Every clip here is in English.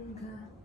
คุณค่ะ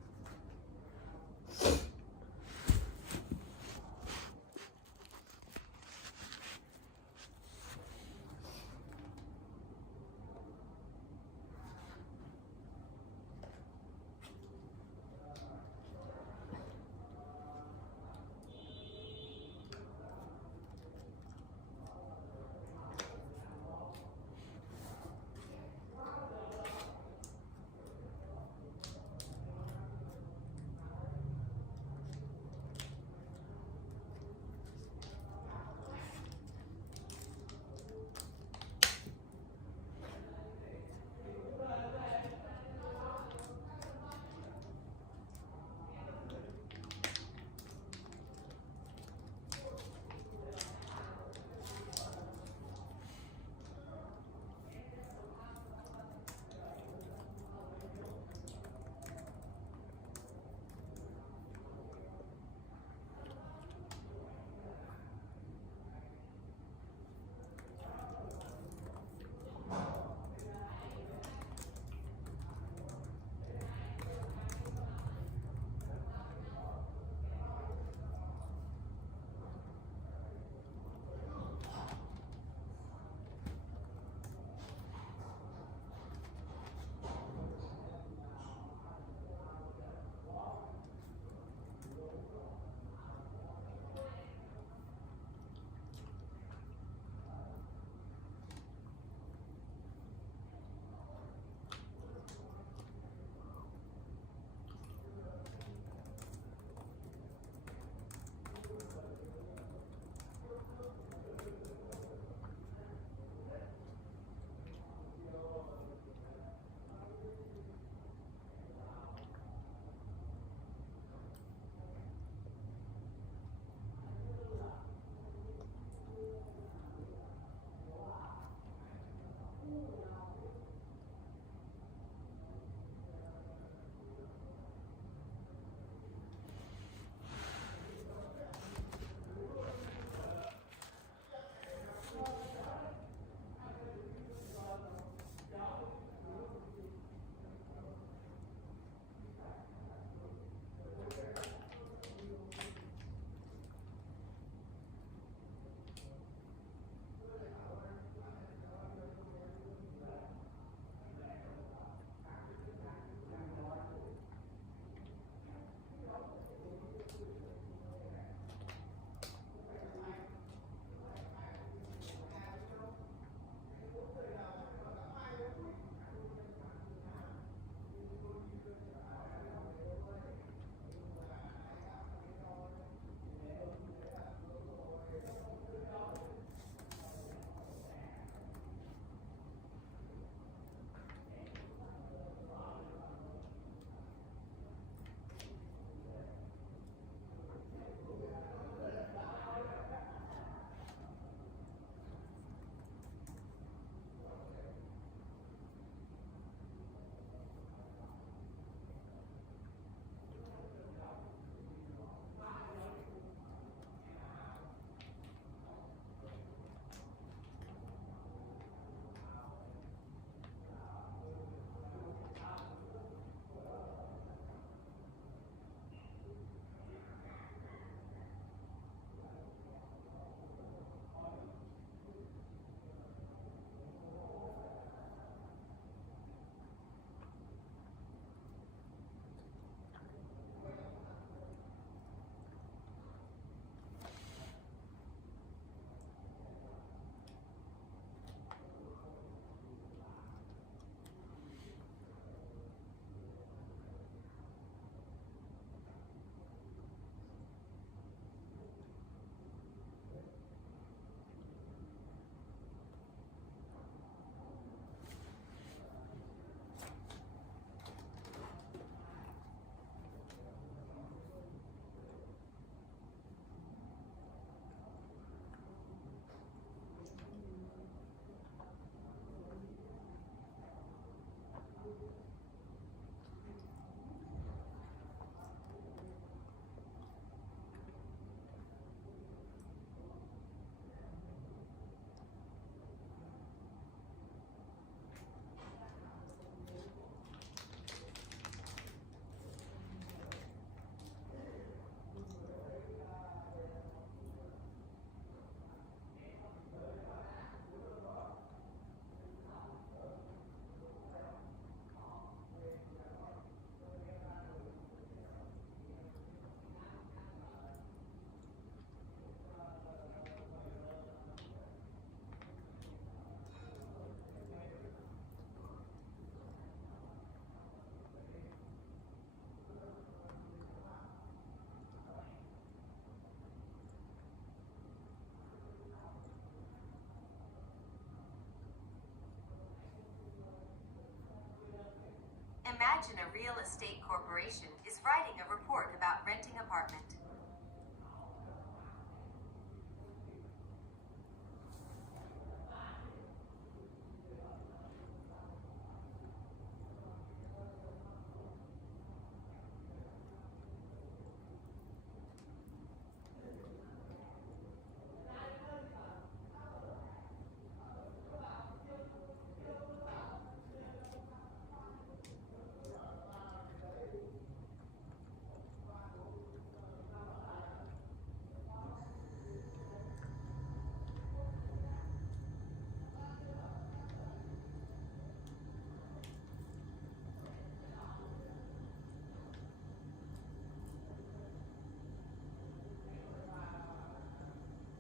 Imagine a real estate corporation is writing a report about renting apartment.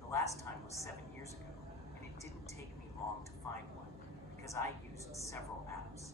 The last time was 7 years ago, and it didn't take me long to find one, because I used several apps.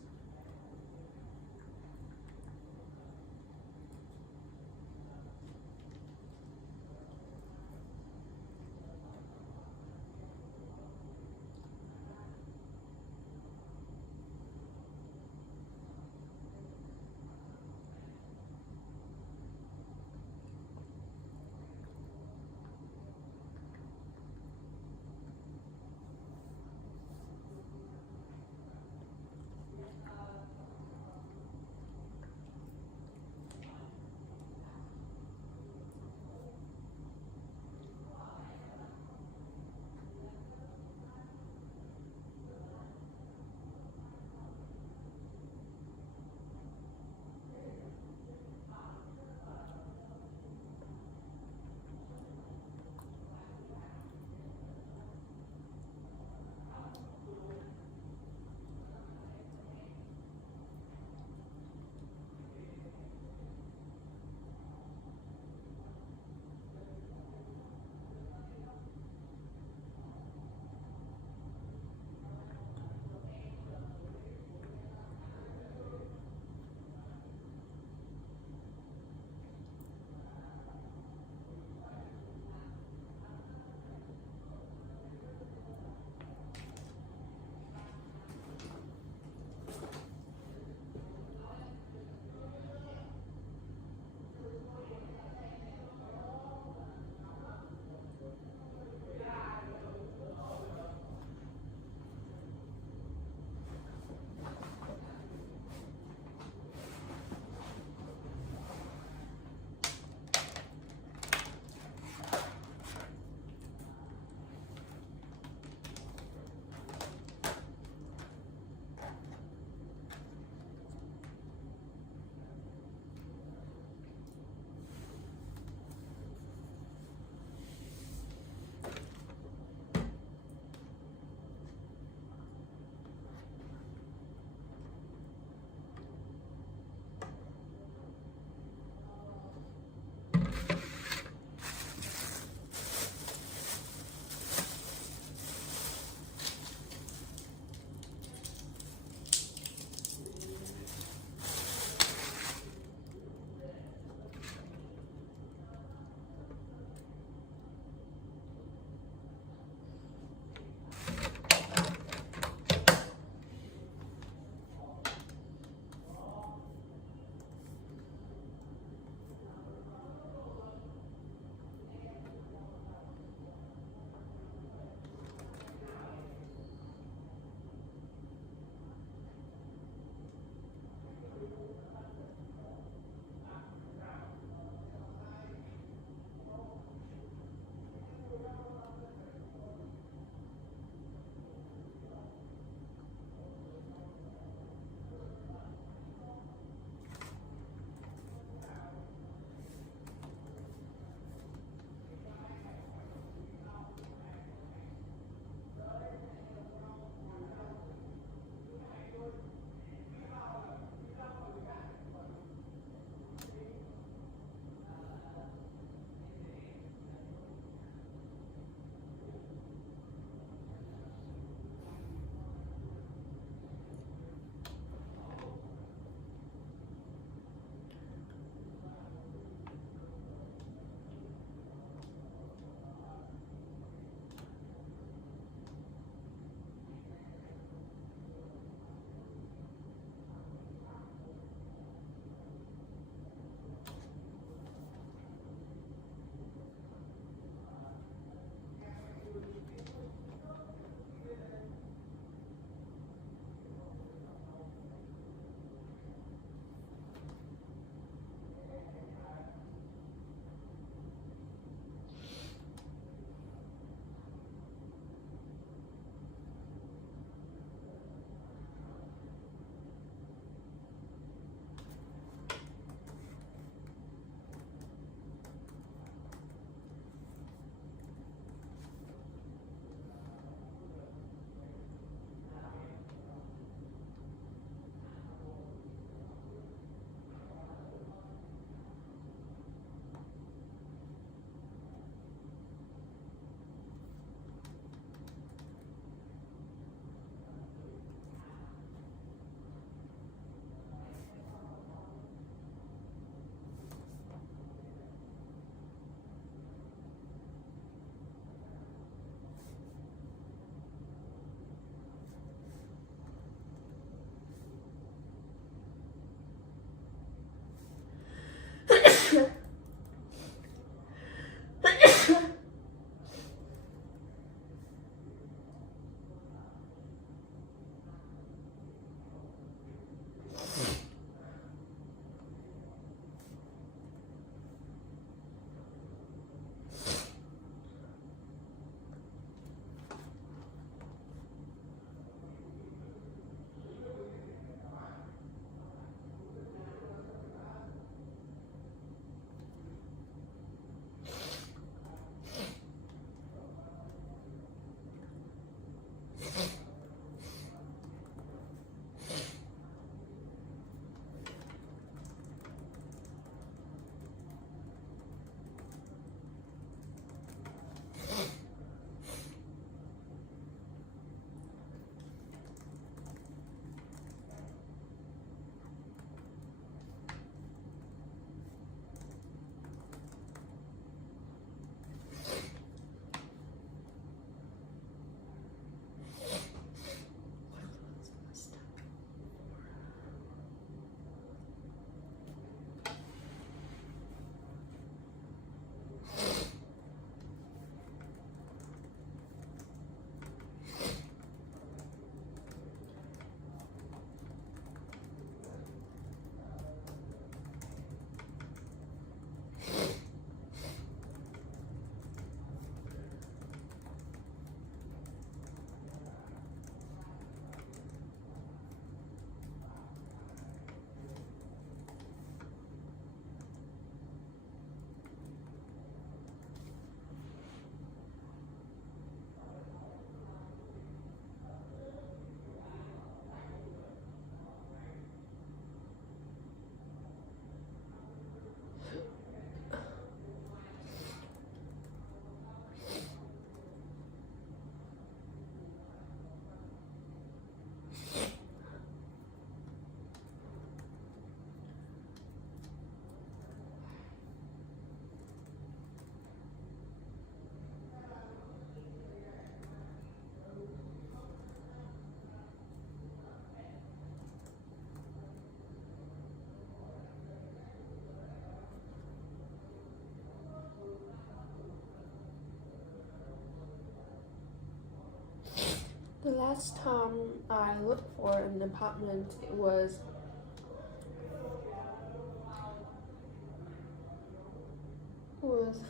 last time I looked for an apartment, it was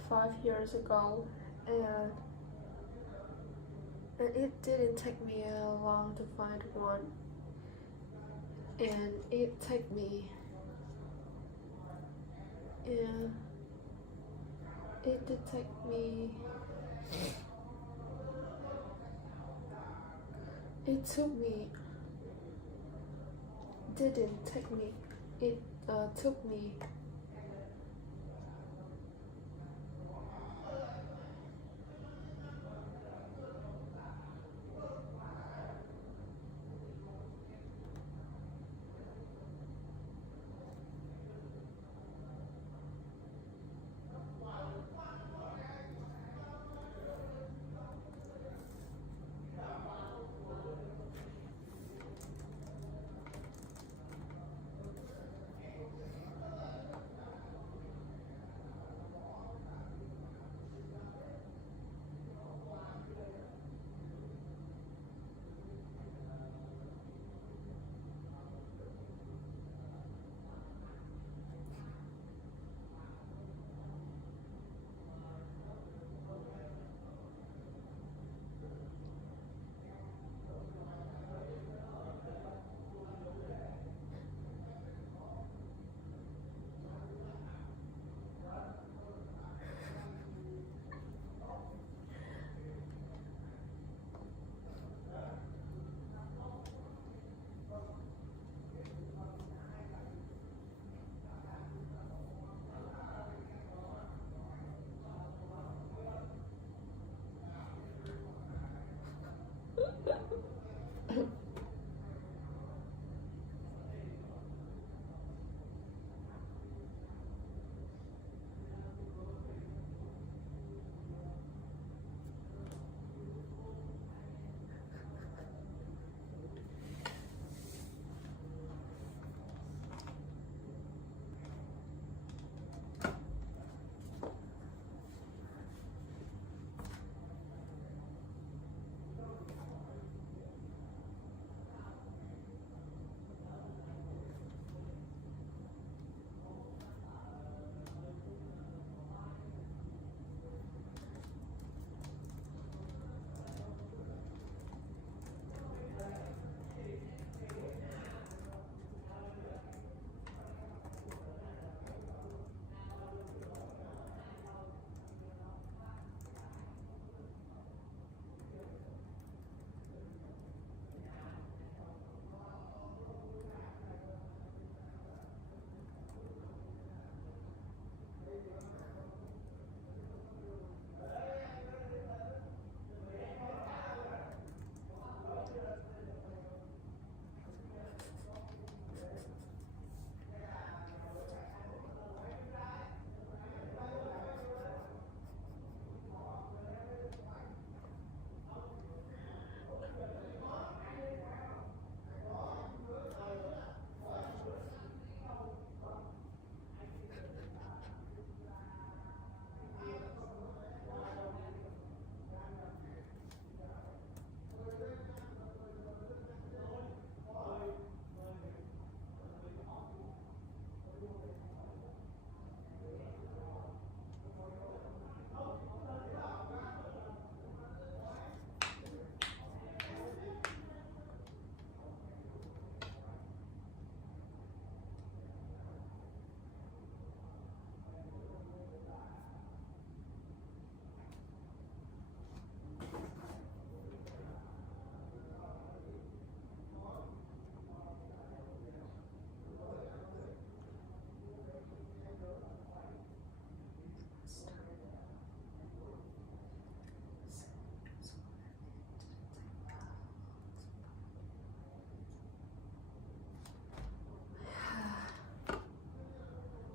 5 years ago, and it didn't take me long to find one, and it took me and it did take me it took me didn't take me it took me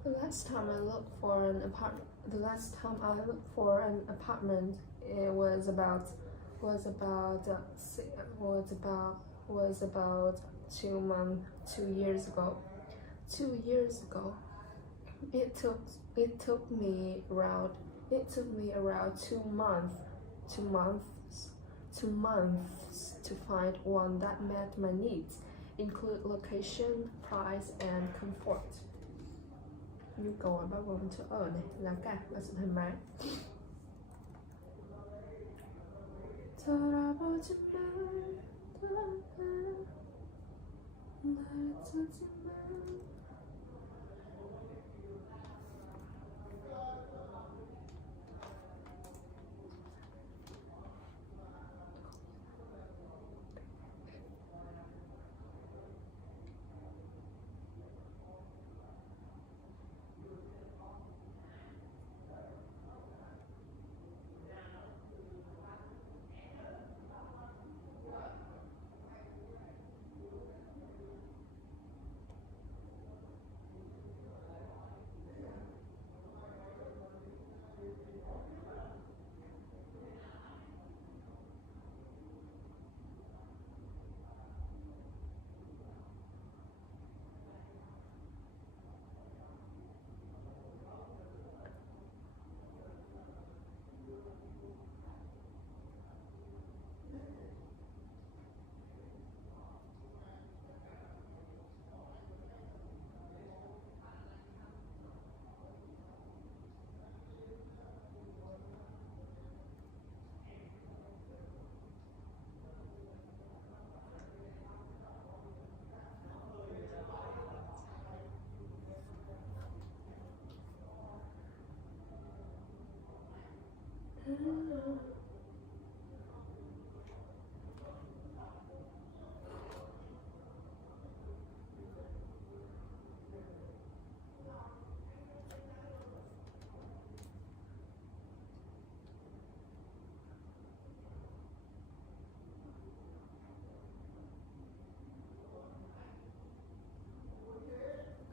The last time I looked for an apartment, it was about 2 years ago. 2 years ago, it took me around 2 months 2 months to find one that met my needs, include location, price, and comfort. Nhu cầu bao gồm chỗ ở này, giá cả và sự thoải mái. 돌아보지 마, 날 두지 마.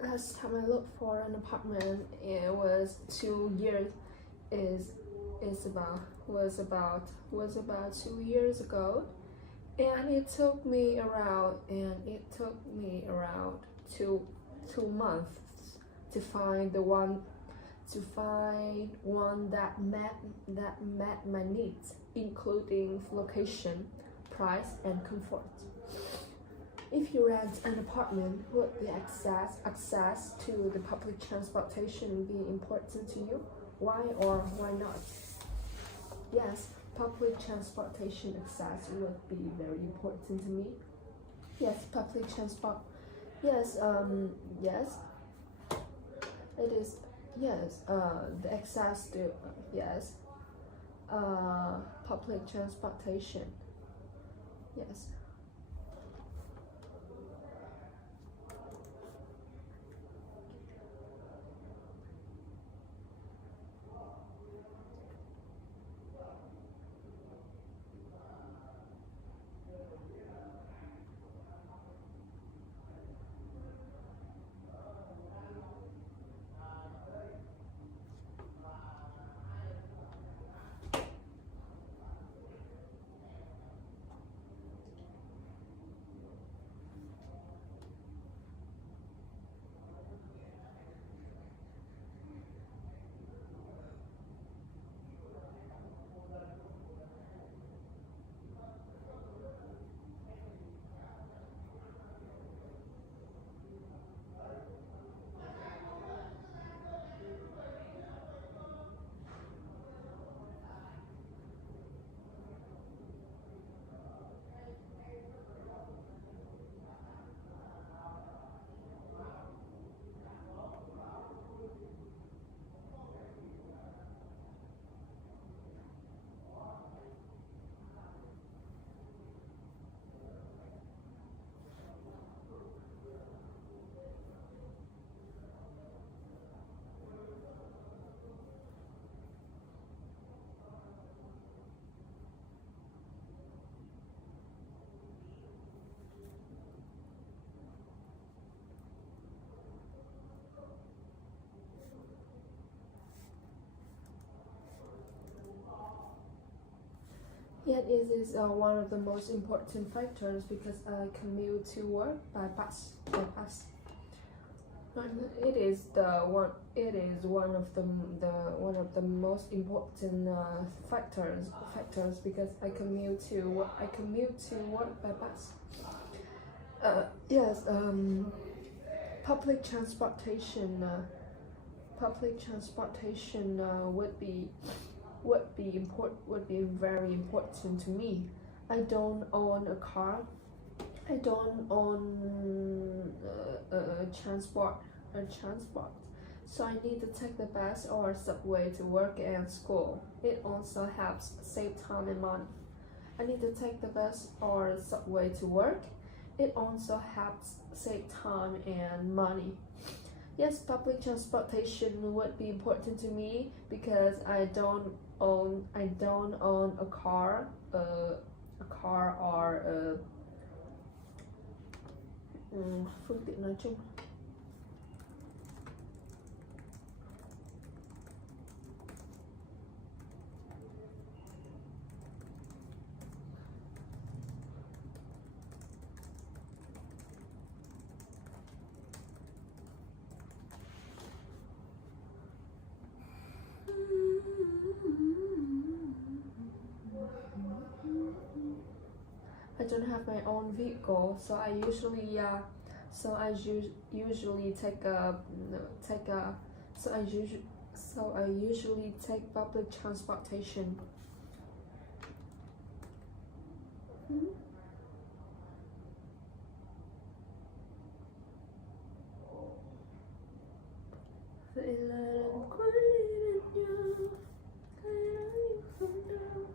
Last time I looked for an apartment, it was 2 years. Was about 2 years ago, and it took me around two months to find one that met my needs, including location, price, and comfort. If you rent an apartment, would the access to the public transportation be important to you? Why or why not? Yes, public transportation access would be very important to me. Yes, public transport. Yes, yes. It is. Yes, the access to yes. Public transportation. Yes. Yet it is one of the most important factors because I commute to work by bus. And it is the one. It is one of the most important factors because I commute to work by bus. Yes. Public transportation. Would be very important to me. I don't own a car. I don't own transport, so I need to take the bus or subway to work and school. It also helps save time and money. I need to take the bus or subway to work. It also helps save time and money. Yes, public transportation would be important to me because I don't own a car, or phương tiện nói chung. I don't have my own vehicle, so I usually take public transportation. Vậy là lần cuối bên nhau, thay đổi không đâu.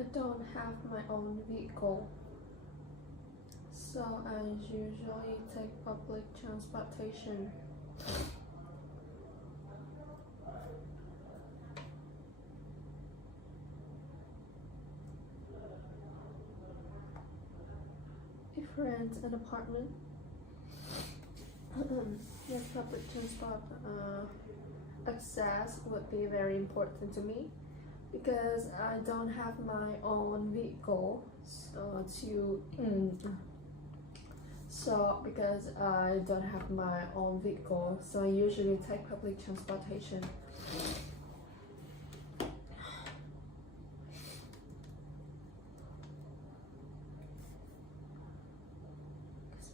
I don't have my own vehicle, so I usually take public transportation. If rent an apartment, yes, public transport access would be very important to me because I don't have my own vehicle. Because I don't have my own vehicle, so I usually take public transportation.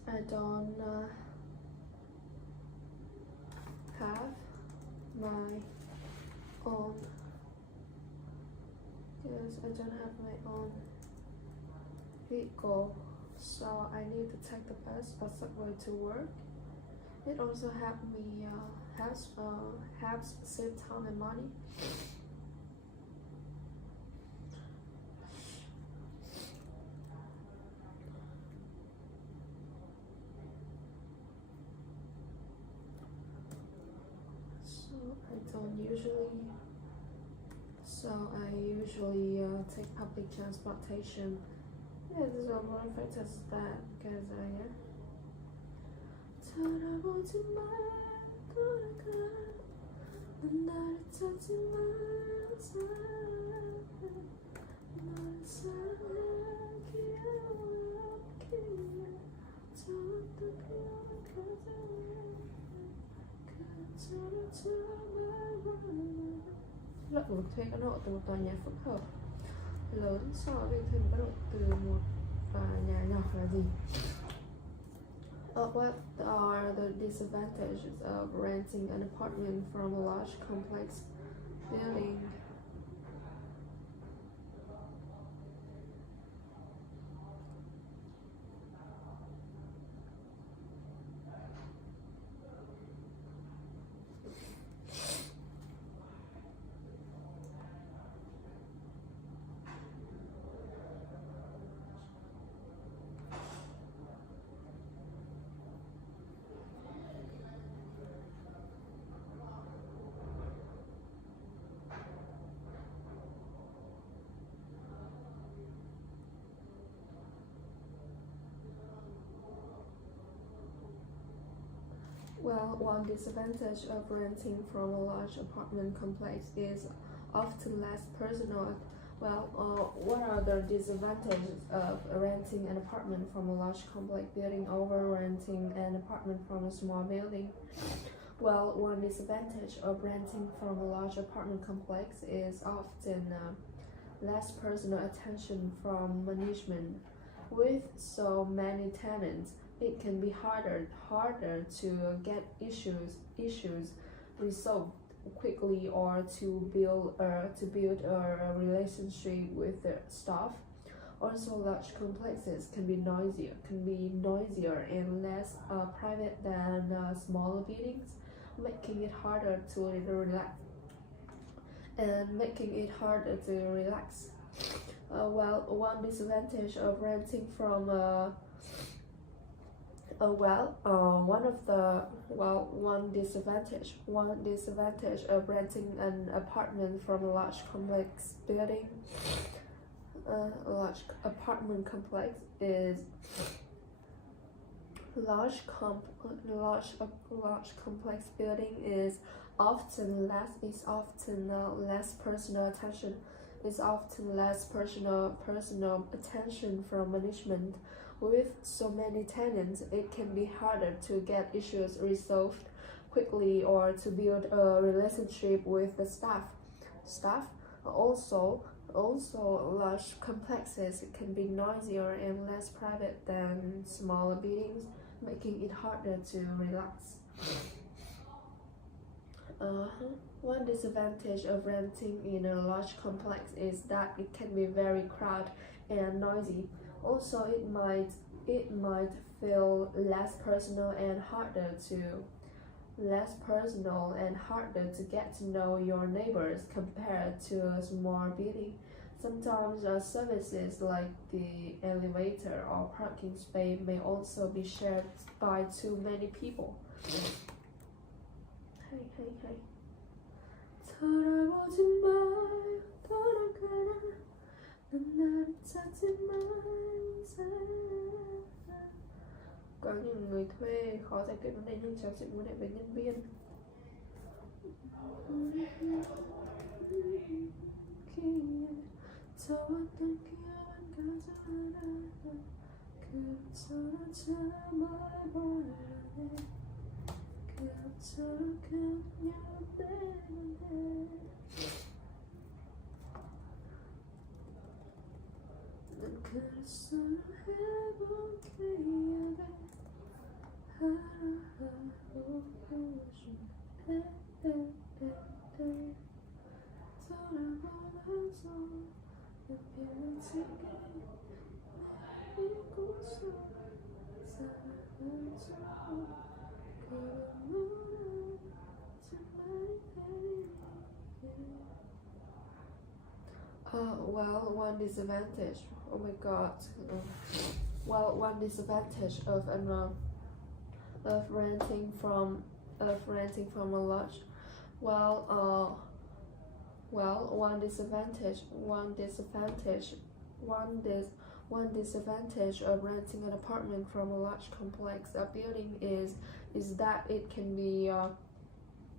I don't have my own vehicle, so I need to take the bus or subway to work. It also helps me helps save time and money. I usually take public transportation. Yeah, there's one more factor is that because Lận một thuê căn hộ từ một tòa nhà phức hợp lớn so với thuê một căn hộ từ một nhà nhỏ là gì? What are the disadvantages of renting an apartment from a large complex building? Well, one disadvantage of renting from a large apartment complex is often less personal. Well, what are the disadvantages of renting an apartment from a large complex building over renting an apartment from a small building? Well, one disadvantage of renting from a large apartment complex is often less personal attention from management. With so many tenants, it can be harder to get issues resolved quickly or to build a relationship with the staff. Also, large complexes can be noisier and less private than smaller buildings, making it harder to relax. One disadvantage of renting from one disadvantage of renting an apartment from a large complex building. A large complex building is often less personal attention. Is often less personal attention from management. With so many tenants, it can be harder to get issues resolved quickly or to build a relationship with the staff. Also, large complexes can be noisier and less private than smaller buildings, making it harder to relax. One disadvantage of renting in a large complex is that it can be very crowded and noisy. Also, it might feel less personal and harder to get to know your neighbors compared to a small building. Sometimes services like the elevator or parking space may also be shared by too many people. Hey, hey, hey. 돌아보지 마, 돌아가라. 넌 나를 찾지 마, Có những người thuê khó giải quyết vấn đề nhưng trò chuyện vấn đề với nhân viên. 좋았던 기억은 가져라. 그처럼 참아버리네. 그처럼 그냥 내보내. 난 그랬어 해볼게. 하루하루 보여줄게. 돌아보면서 내 편지게 잊고서 사랑해주고 그런 well, one disadvantage. Oh my God. One disadvantage of renting from a lodge. One disadvantage of renting an apartment from a large complex building is that it can be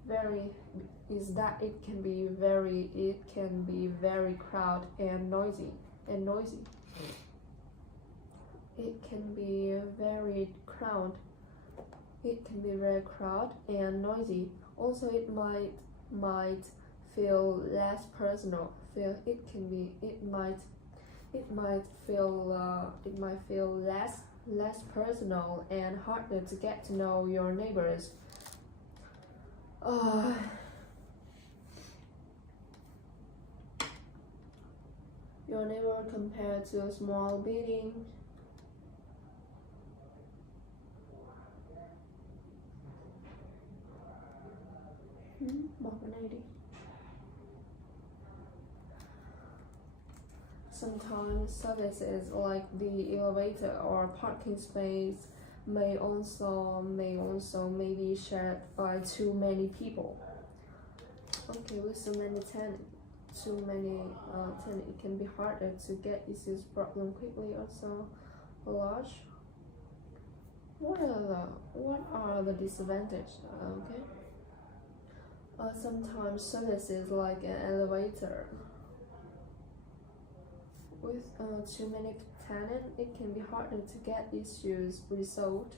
very crowded and noisy. It can be very crowded and noisy. Also, it might feel less personal. It might feel less personal and harder to get to know your neighbors. Your neighbor compared to a small building. Bỏ cái này đi. Sometimes services like the elevator or parking space may also be shared by too many people. Okay, with so many tenants, it can be harder to get issues problem quickly. Also, large. What are the disadvantages? Okay. Sometimes services like an elevator with too many tenants, it can be harder to get issues resolved.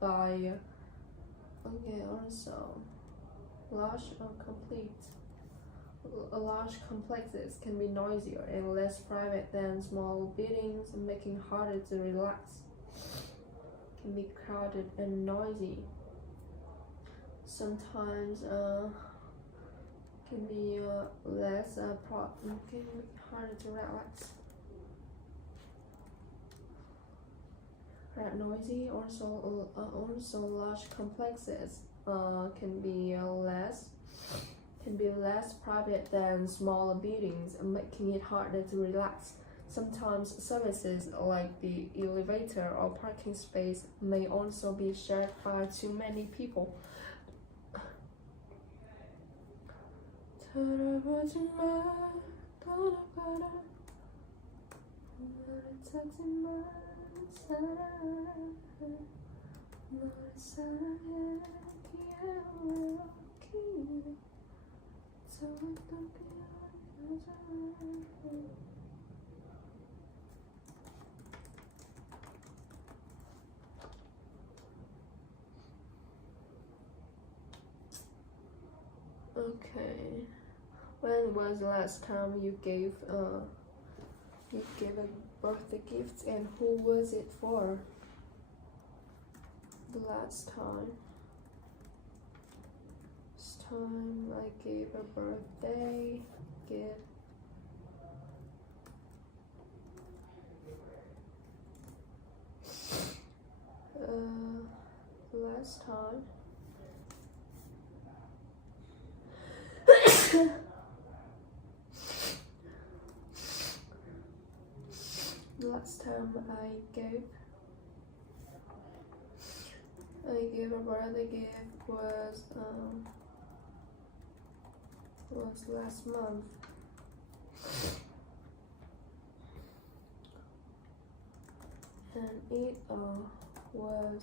By also large complexes can be noisier and less private than small buildings, making it harder to relax. Can be crowded and noisy. Sometimes can be less can be harder to relax. Noisy. Also large complexes can be less private than smaller buildings, making it harder to relax. Sometimes services like the elevator or parking space may also be shared by too many people. 돌아보지 마, 돌아가라. 너를 찾지 마, 사랑해. 너를 사랑해, 기억해. 좋았던 기억 가져라. Okay. When was the last time you gave a birthday gift, and who was it for? The last time I gave a birthday gift. Last time. last time I gave a birthday gift was last month. And it was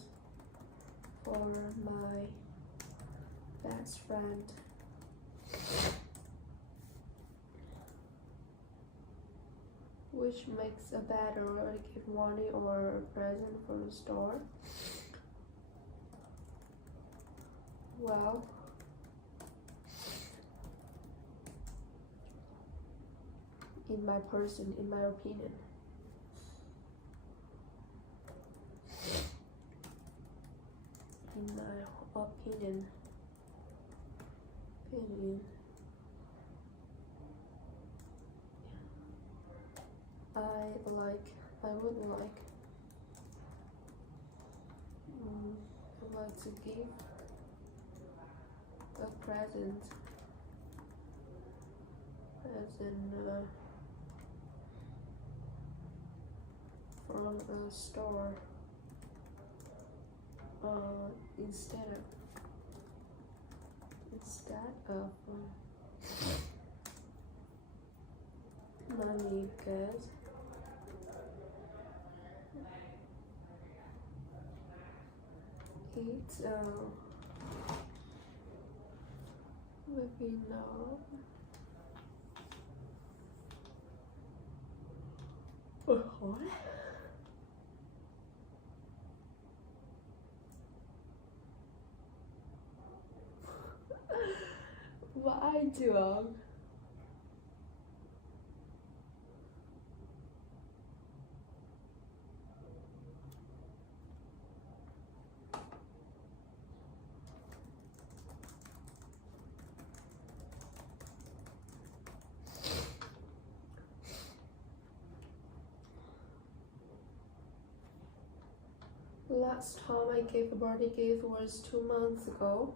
for my best friend. Which makes a better to give money or a present from the store? Well, in my opinion, I would like to give a present as in from a store instead of money, because it's maybe not. What? Why dog? Last time I gave a birthday gift was 2 months ago.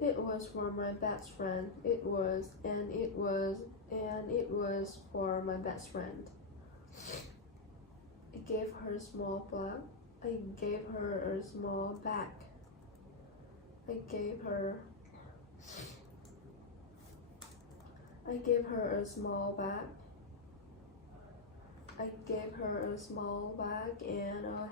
It was for my best friend. It was for my best friend. I gave her a small bag. I gave her a small bag. I gave her a small bag. I gave her a small bag and a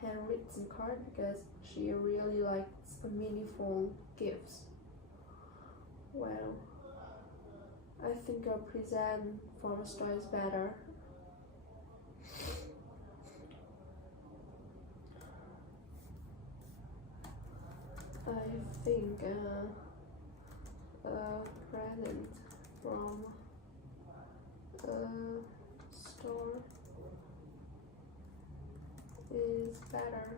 handwritten card because she really likes meaningful gifts. Well, I think a present from a store is better. I think a present from a store is better.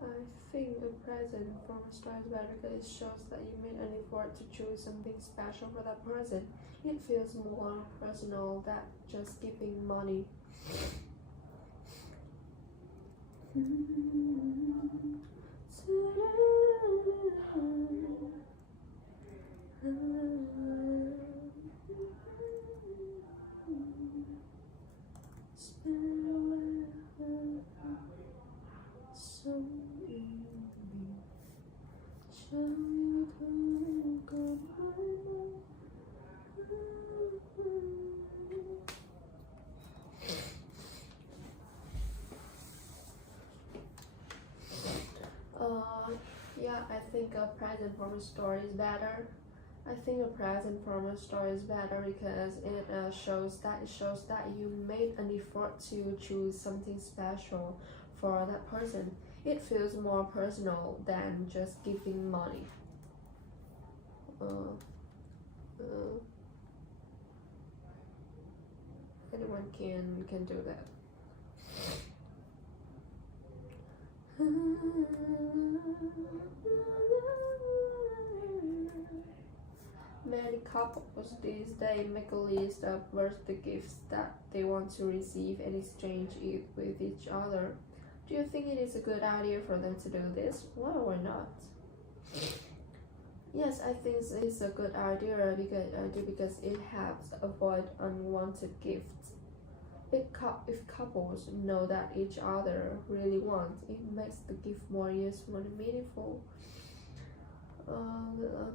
I think a present from a store is better because it shows that you made an effort to choose something special for that person. It feels more personal than just giving money. Yeah, I think a present from a store is better. I think a present from a store is better because it shows that you made an effort to choose something special for that person. It feels more personal than just giving money. Anyone can do that. Many couples these days make a list of birthday gifts that they want to receive and exchange it with each other. Do you think it is a good idea for them to do this? Well, why not? Yes, I think it's a good because it helps avoid unwanted gifts. If couples know that each other really want, it makes the gift more useful and meaningful.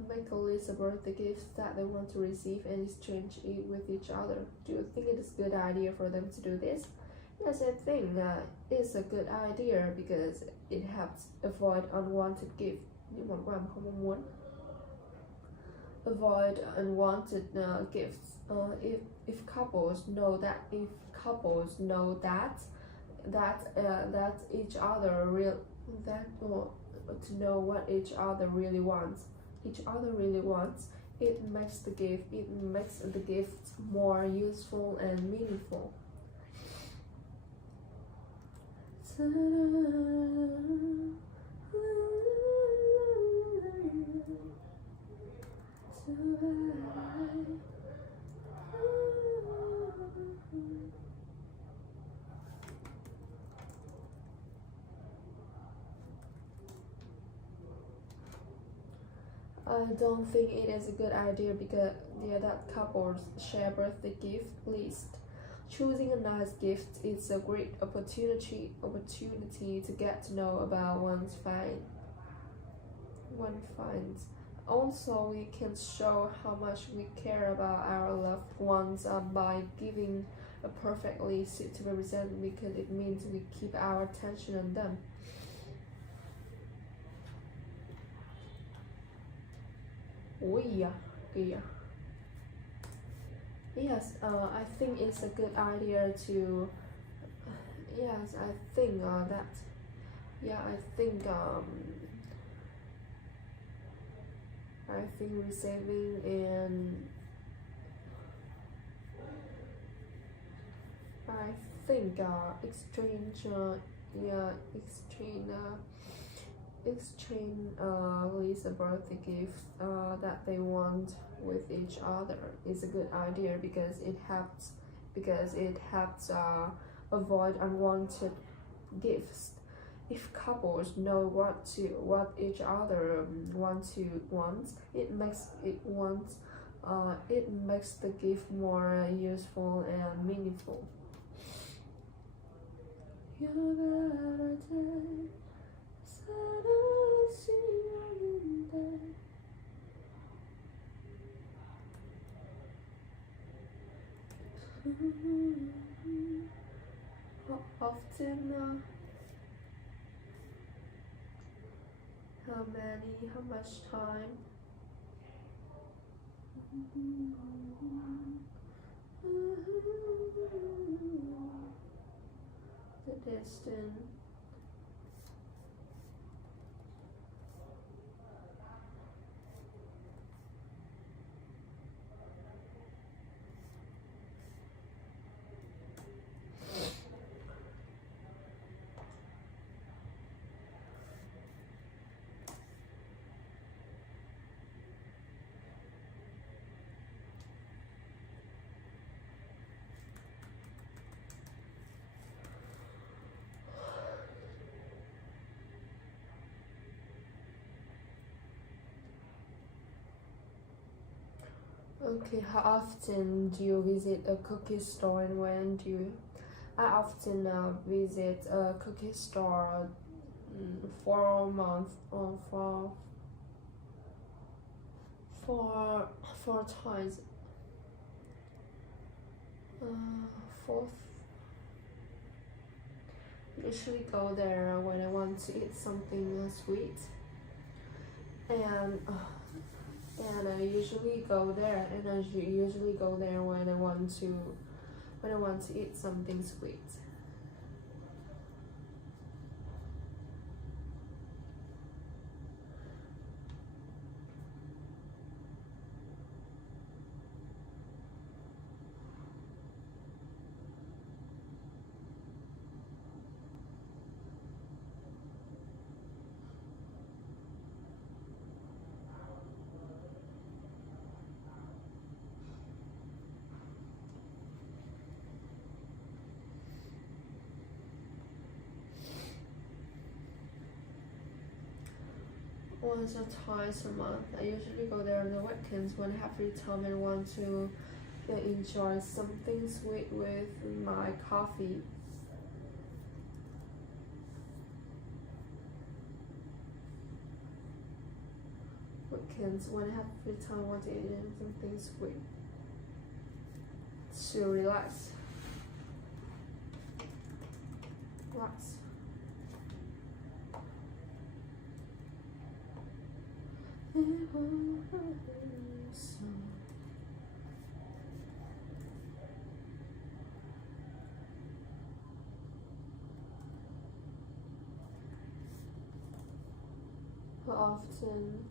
Make a list of birthday gifts that they want to receive and exchange it with each other. Do you think it is a good idea for them to do this? Yes, I think it's a good idea because it helps avoid unwanted gifts. Những món quà mà không mong muốn. Avoid unwanted gifts. If couples know that each other real that to know what each other really wants, it makes the gift more useful and meaningful. I don't think it is a good idea because that couples share birthday gift list. Choosing a nice gift is a great opportunity to get to know about one finds. Also, we can show how much we care about our loved ones by giving a perfectly suitable present because it means we keep our attention on them. Oh yeah. Yes, I think it's a good idea to. Yes, I think that. Yeah, I think receiving and I think exchange list a birthday gift that they want with each other is a good idea because it helps avoid unwanted gifts. If couples know what each other wants, it makes the gift more useful and meaningful. Often, how much time? The distance. Okay, how often do you visit a cookie store and when do you? I often visit a cookie store for a month or four times. Fourth. Usually go there when I want to eat something sweet, and I usually go there, when I want to eat something sweet. once or twice a month. I usually go there on the weekends when I have free time and want to enjoy something sweet with my coffee. Weekends when I have free time, I want to eat something sweet to relax. Relax. How often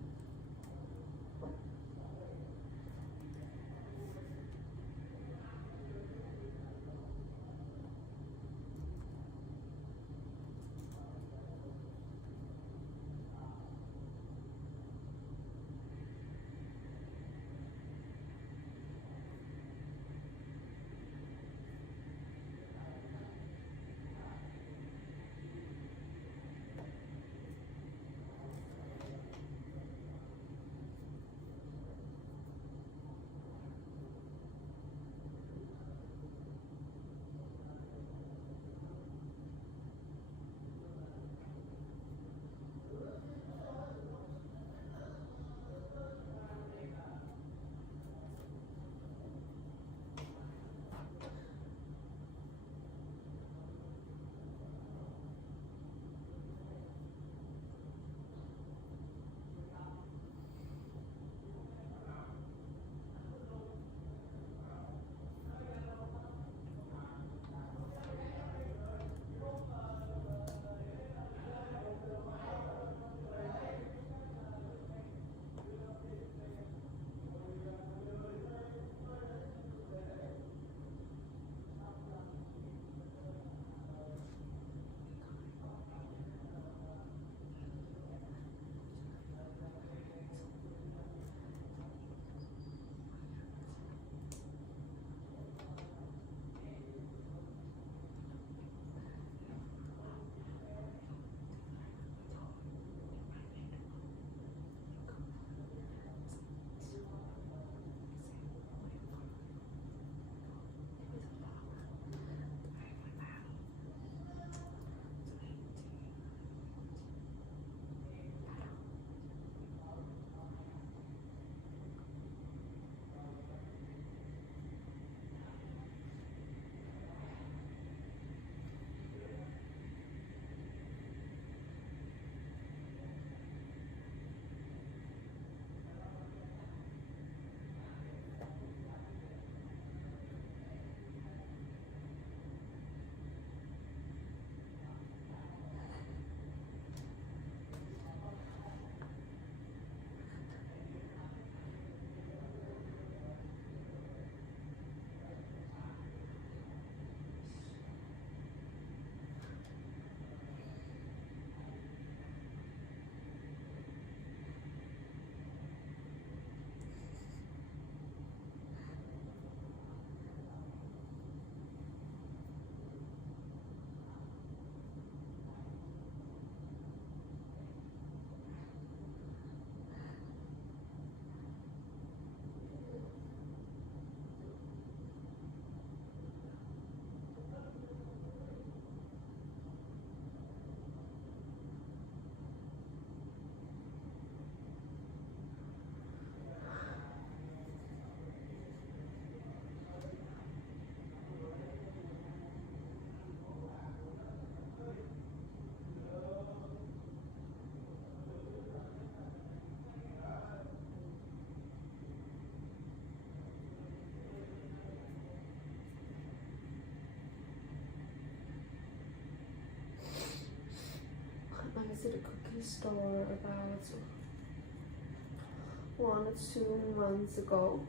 I visit a cookie store about 1 or 2 months ago.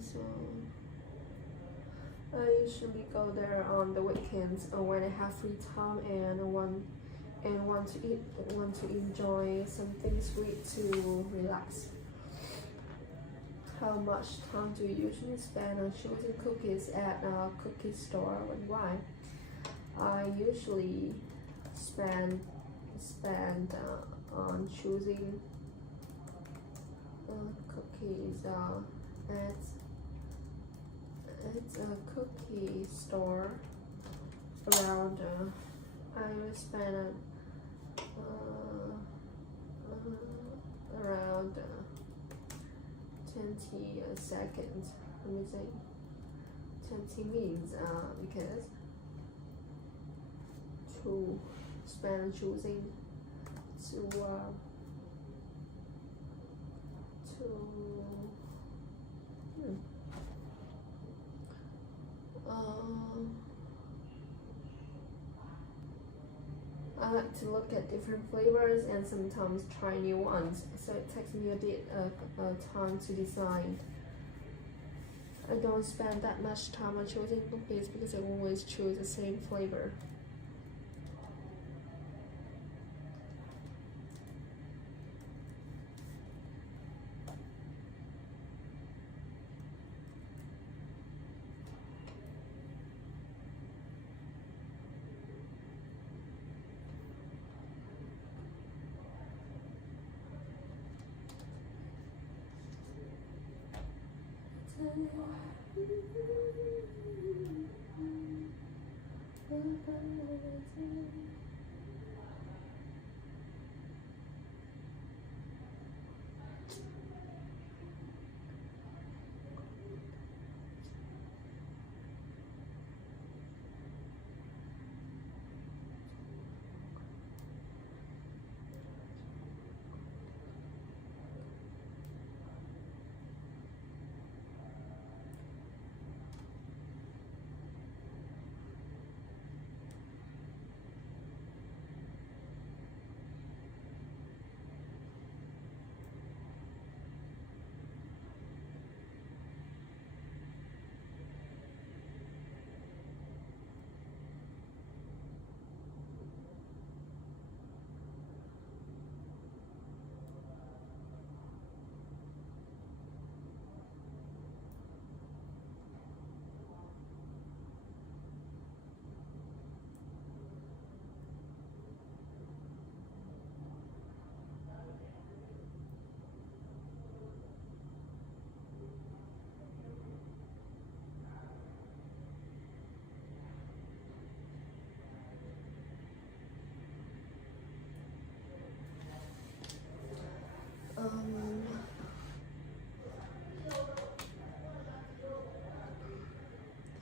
So I usually go there on the weekends when I have free time and want to enjoy something sweet to relax. How much time do you usually spend on choosing cookies at a cookie store and why? I usually spend spend on choosing cookies at a cookie store around I will spend around 20 seconds. Let me say 20 minutes because to spend choosing to I like to look at different flavors and sometimes try new ones, so it takes me a bit of time to decide. I don't spend that much time on choosing cookies because I always choose the same flavor.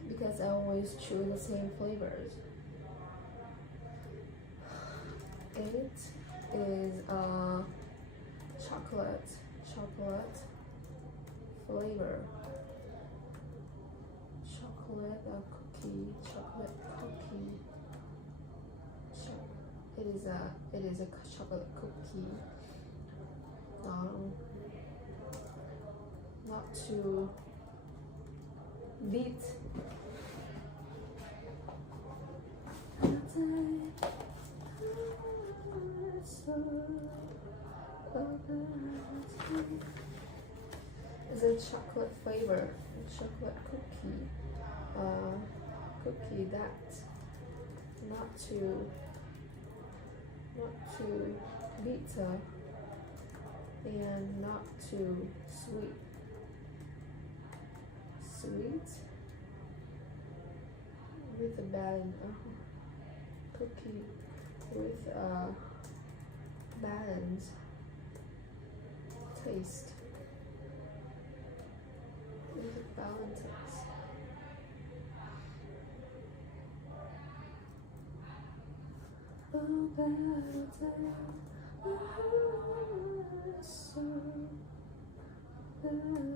Because I always choose the same flavors. It is chocolate flavor. Chocolate cookie. It is a chocolate cookie. Not to beat. It's a chocolate flavor, chocolate cookie that not too bitter and not too sweet. With a balanced cookie with a balanced taste. With a balanced taste. Oh, better, so better.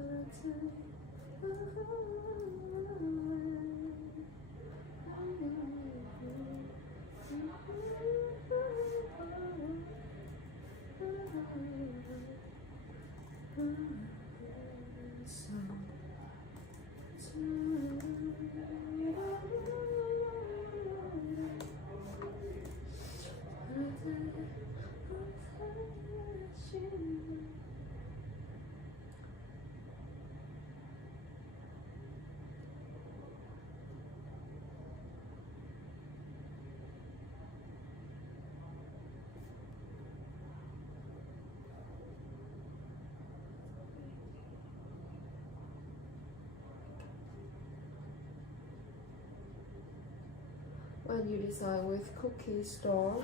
and you design with cookie store.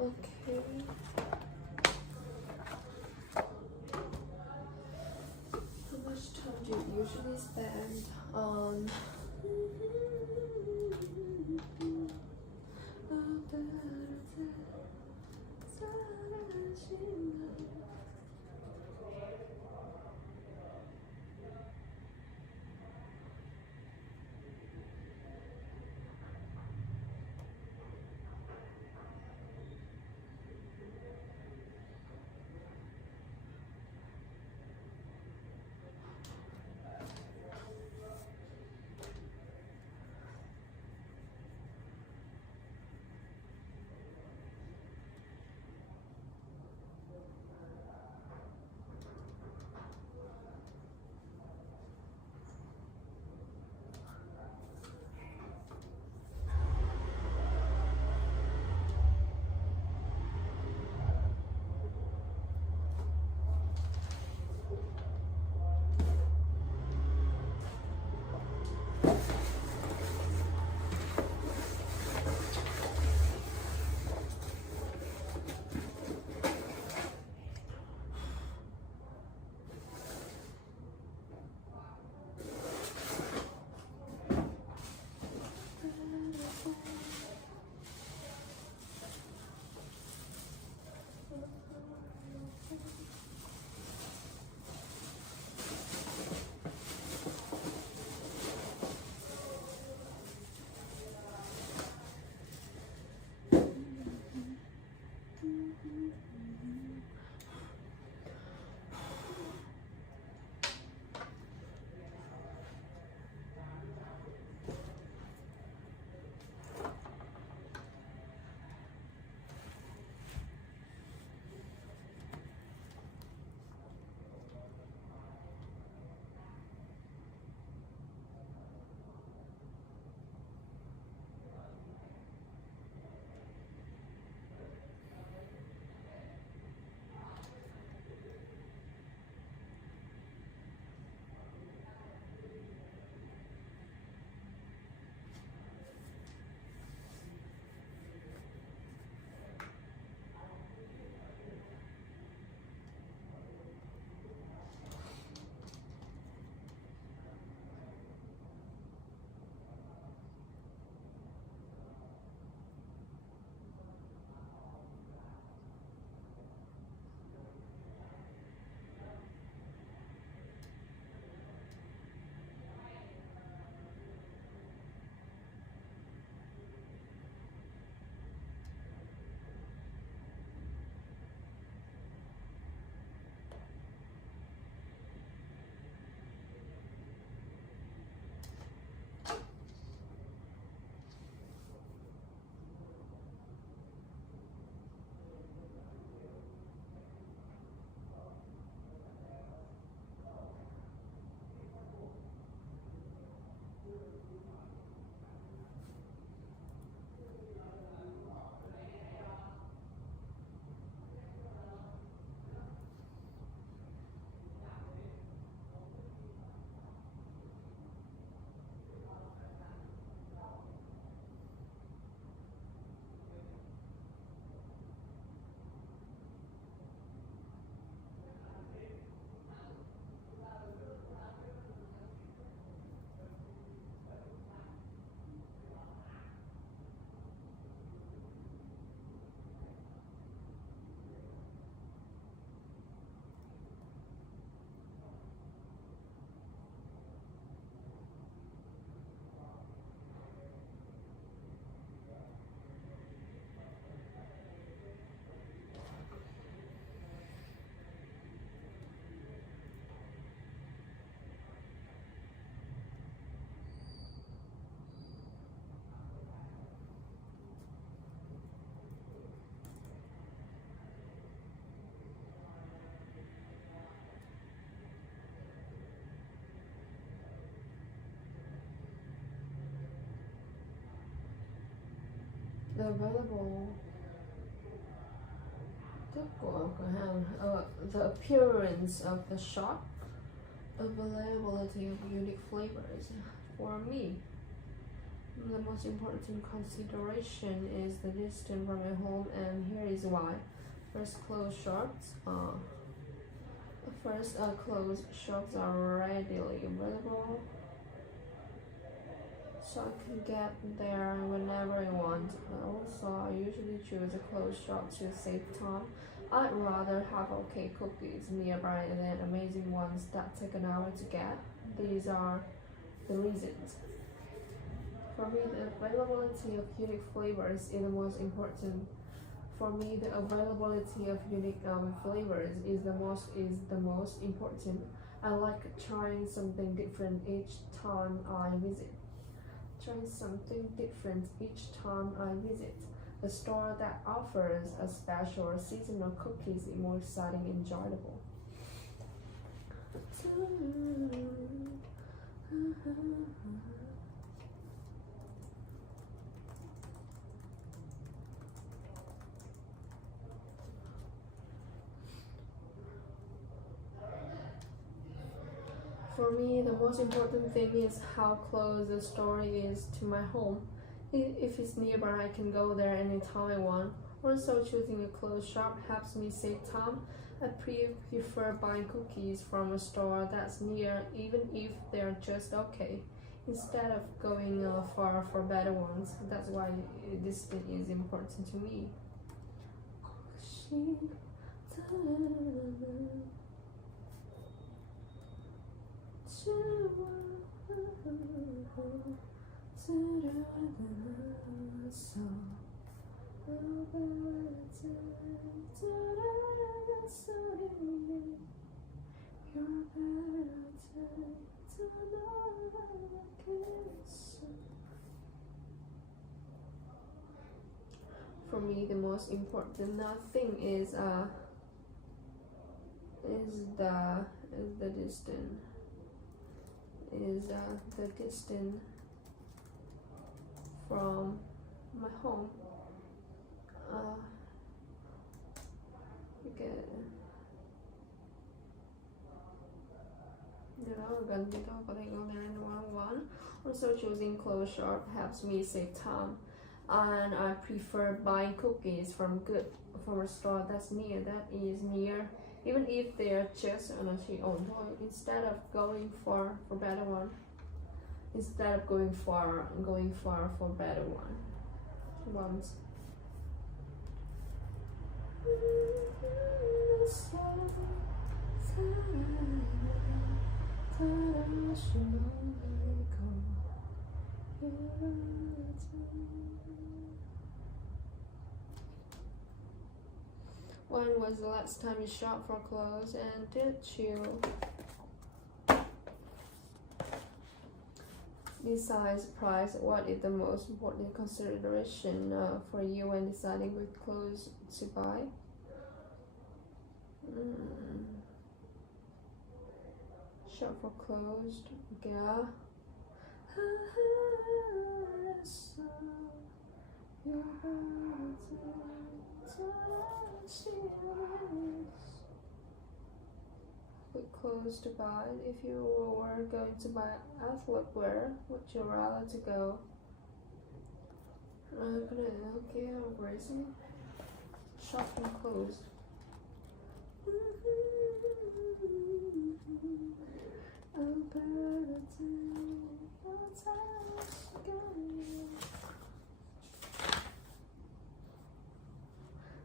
Okay. How much time do you usually spend on the available the appearance of the shop Availability of unique flavors. For me, the most important consideration is the distance from my home, and here is why. First, clothes shops. Clothes shops are readily available, so I can get there whenever I want. Also, I usually choose a clothes shop to save time. I'd rather have okay cookies nearby than amazing ones that take an hour to get. These are the reasons. For me, the availability of unique flavors is the most important. For me, the availability of unique flavors is the most important. I like trying something different each time I visit. Trying something different each time I visit. A store that offers a special or seasonal cookies is more exciting and enjoyable. For me, the most important thing is how close the store is to my home. If it's nearby, I can go there anytime I want. Also, choosing a clothes shop helps me save time. I prefer buying cookies from a store that's near, even if they're just okay, instead of going far for better ones. That's why distance is important to me. For me, the most important thing is the distance. The distance from my home. Gần thì tôi có thể go there in one. Also, choosing clothes shop helps me save time, and I prefer buying cookies from a store that is near, even if they're just on a cheap own thôi, instead of going for better one. Instead of going far for better ones. When was the last time you shopped for clothes, and did you? Besides price, what is the most important consideration for you when deciding which clothes to buy? Shop for clothes, yeah. With clothes to buy. If you were going to buy athletic wear, would you rather to go? Okay, I'm crazy. Shopping clothes.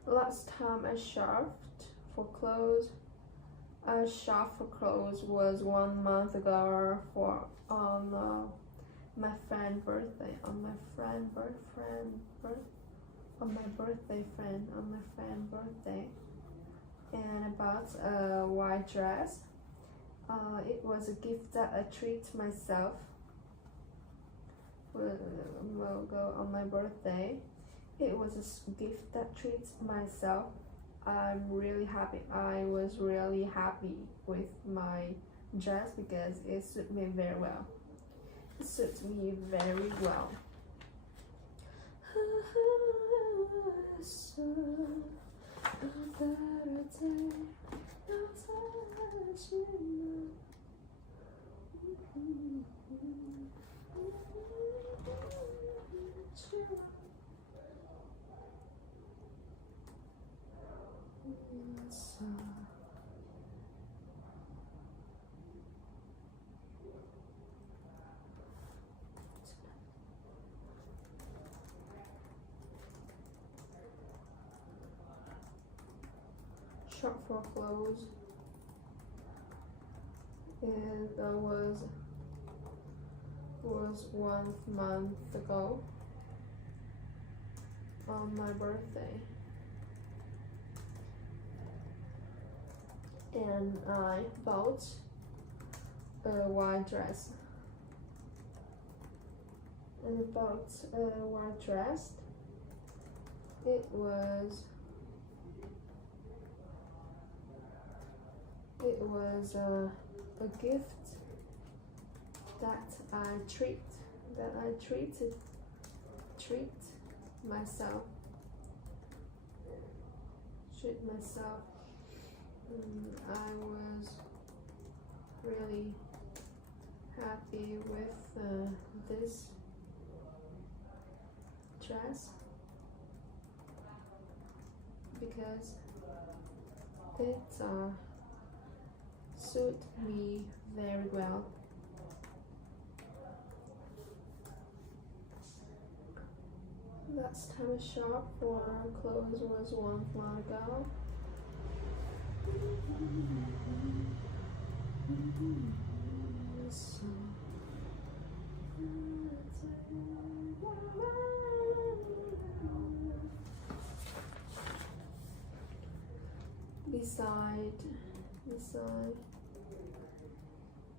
Last time I shopped for clothes was 1 month ago on my friend's birthday. On my friend's birthday, and I bought a white dress. It was a gift that I treat myself. Will go on my birthday. It was a gift that treats myself. I'm really happy. I was really happy with my dress because it suits me very well. It suits me very well. Shop for clothes, and that was 1 month ago on my birthday, and I bought a white dress. And about a white dress, it was a gift that I treat myself. I was really happy with this dress because it suit me very well. Last time I shopped for clothes was 1 month ago.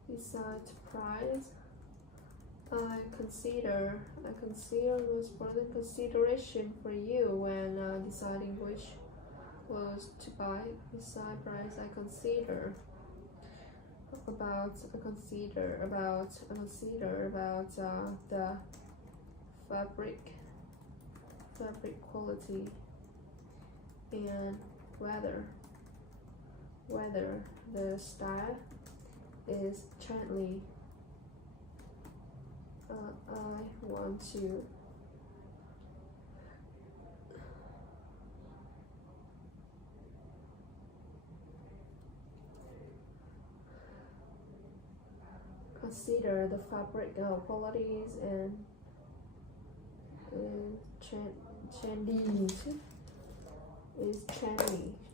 Beside price, I consider most important consideration for you when deciding which clothes to buy. Beside price, I consider about the fabric quality and whether the style is trendy. I want to consider the fabric qualities and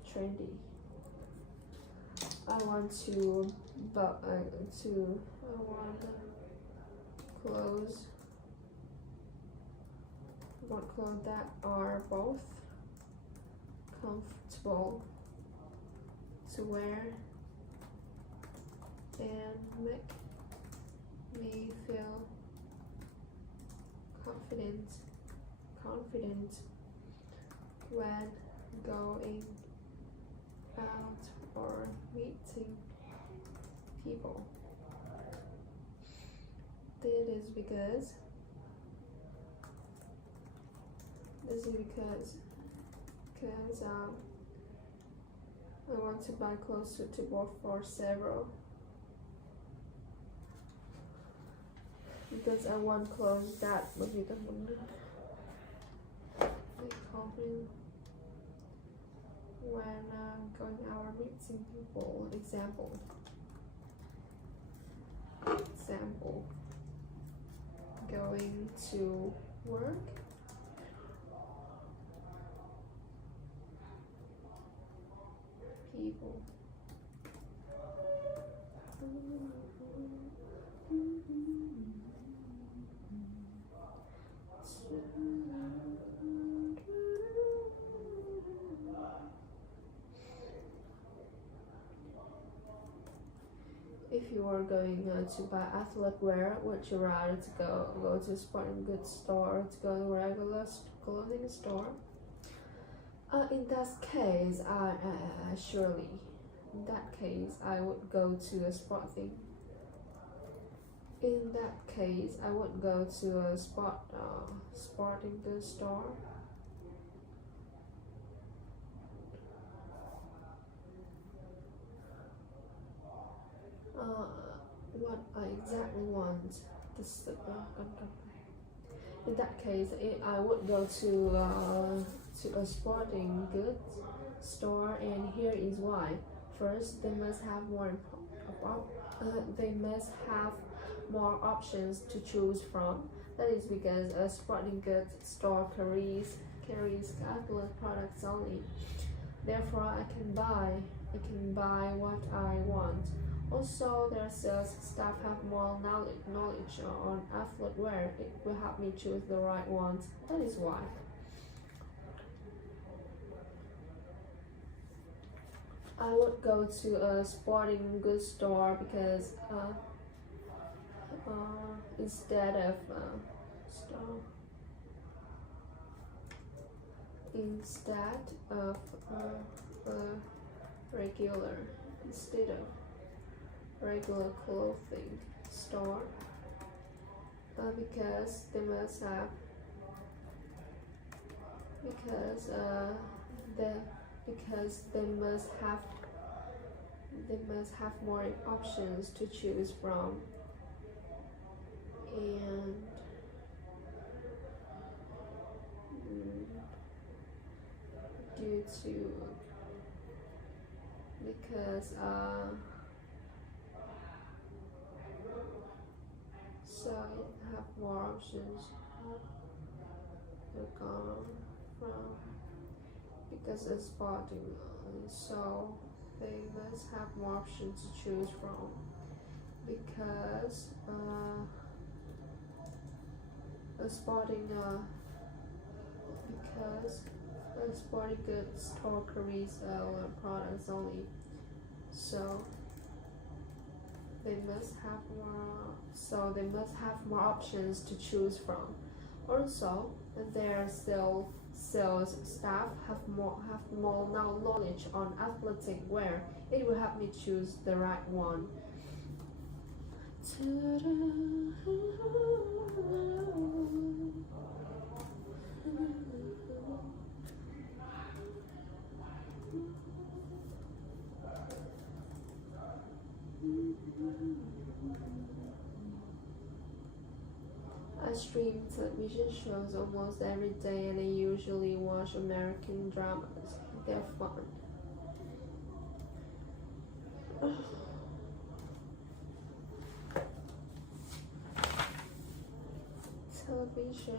trendy. I want clothes that are both comfortable to wear and make me feel confident when going out or meeting people. This is because I want to buy clothes suitable for several. Because I want clothes that will be confident when going out or meeting people. Example, going to work, people. If you are going to buy athletic wear, would you rather to go to a sporting goods store or to go to a regular clothing store? In that case, I would go to a sporting. In that case, I would go to a sporting goods store. what I exactly want. This, in that case, I would go to a sporting goods store, and here is why. First, they must have more options to choose from. That is because a sporting goods store carries Apple products only. Therefore, I can buy what I want. Also, their sales staff have more knowledge on athletic wear. It will help me choose the right ones. That is why. I would go to a sporting goods store because instead of regular instead of regular clothing store, because they must have they must have more options to choose from, and due to because so it have more options to come from because it's sporting, so they must have more options to choose from because a sporting goods store carries products only, so they must have more options to choose from. Also, their sales staff have more knowledge on athletic wear. It will help me choose the right one. I stream television shows almost every day, and I usually watch American dramas. They're fun. Television.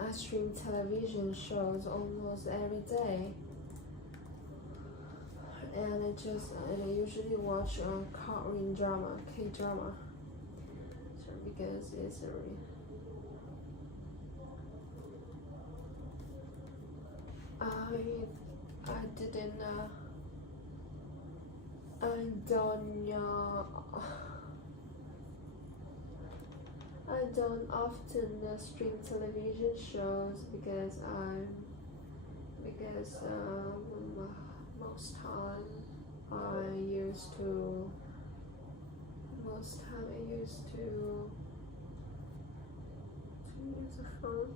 I stream television shows almost every day, and I usually watch Korean drama, K-drama, so because it's I didn't. I don't. I don't often stream television shows because most time I used to use a phone.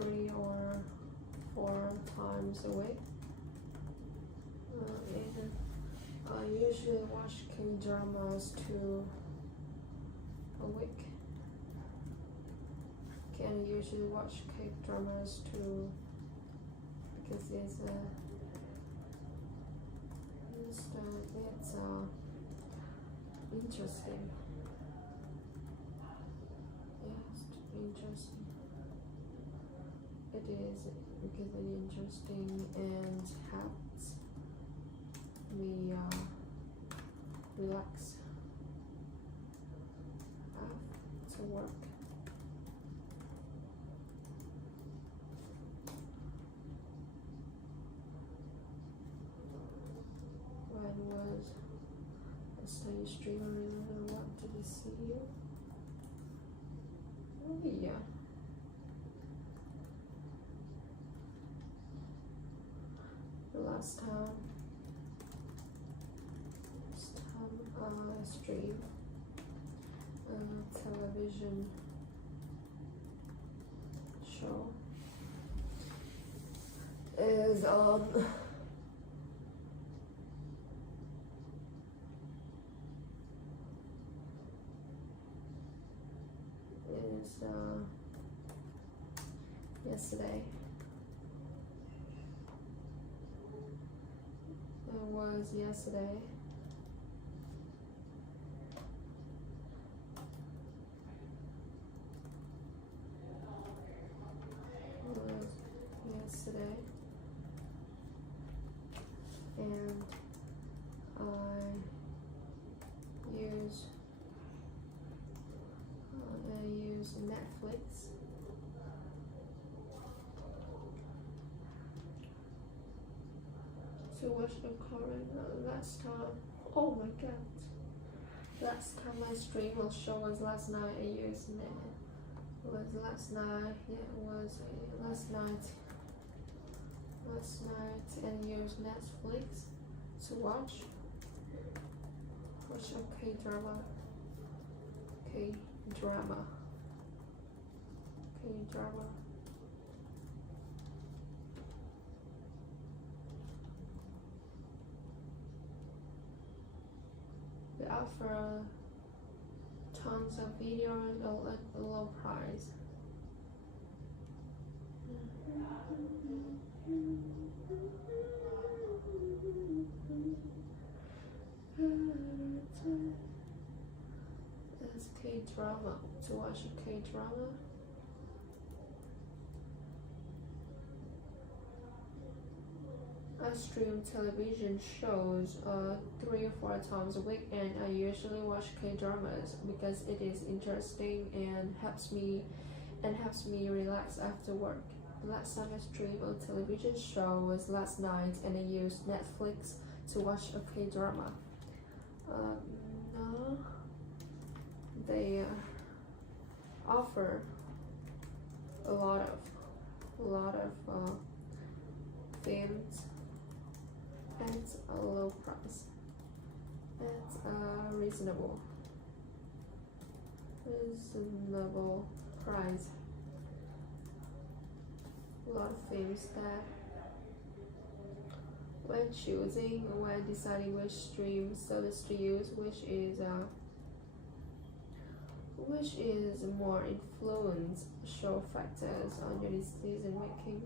Three or four times a week. And I usually watch K-dramas 2 a week. Can usually watch K-dramas 2 because it's interesting. Yes, interesting. It is because it's interesting and helps me relax after work. When was the study streamer and I wanted to see you? Oh yeah. Last time I streamed a television show is on yesterday. It was yesterday. And I use Netflix. To watch the Korean last time. Oh my god. Last time I streamed a show was last night. I used it was last night. Yeah, it was last night. Last night and used Netflix to watch. Watch a K-drama. K-drama. K-drama. They offer tons of videos at a low price. It's K-drama. To watch a K-drama. I stream television shows 3 or 4 times a week, and I usually watch K-dramas because it is interesting and helps me relax after work. The last time I streamed a television show was last night, and I used Netflix to watch a K-drama. No, they offer a lot of films at a low price. At a reasonable price. A lot of films that when deciding which stream service to use, which is more influence show factors on your decision making,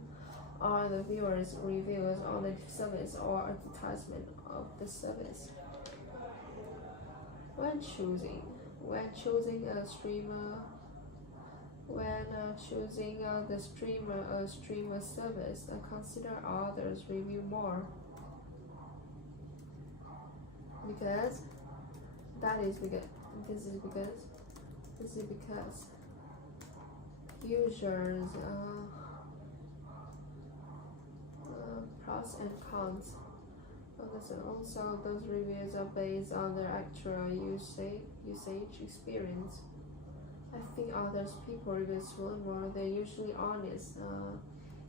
are the viewers' reviews on the service or advertisement of the service. When choosing a streamer, streamer service, consider others' review more, because users pros and cons. Also, those reviews are based on their actual usage experience. I think others people reviews more. They're usually honest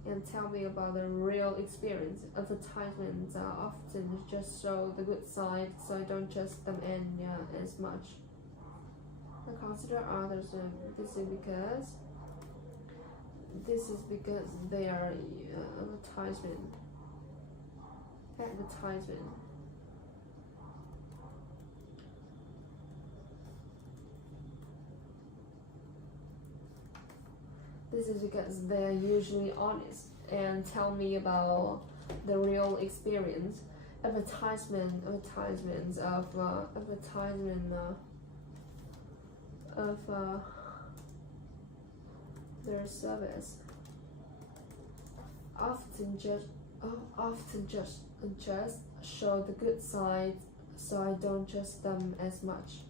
and tell me about their real experience. Advertisements often just show the good side, so I don't trust them as much. I consider others. This is because they are advertisement. This is because they are usually honest and tell me about the real experience. Advertisements of their service often just show the good side, so I don't trust them as much.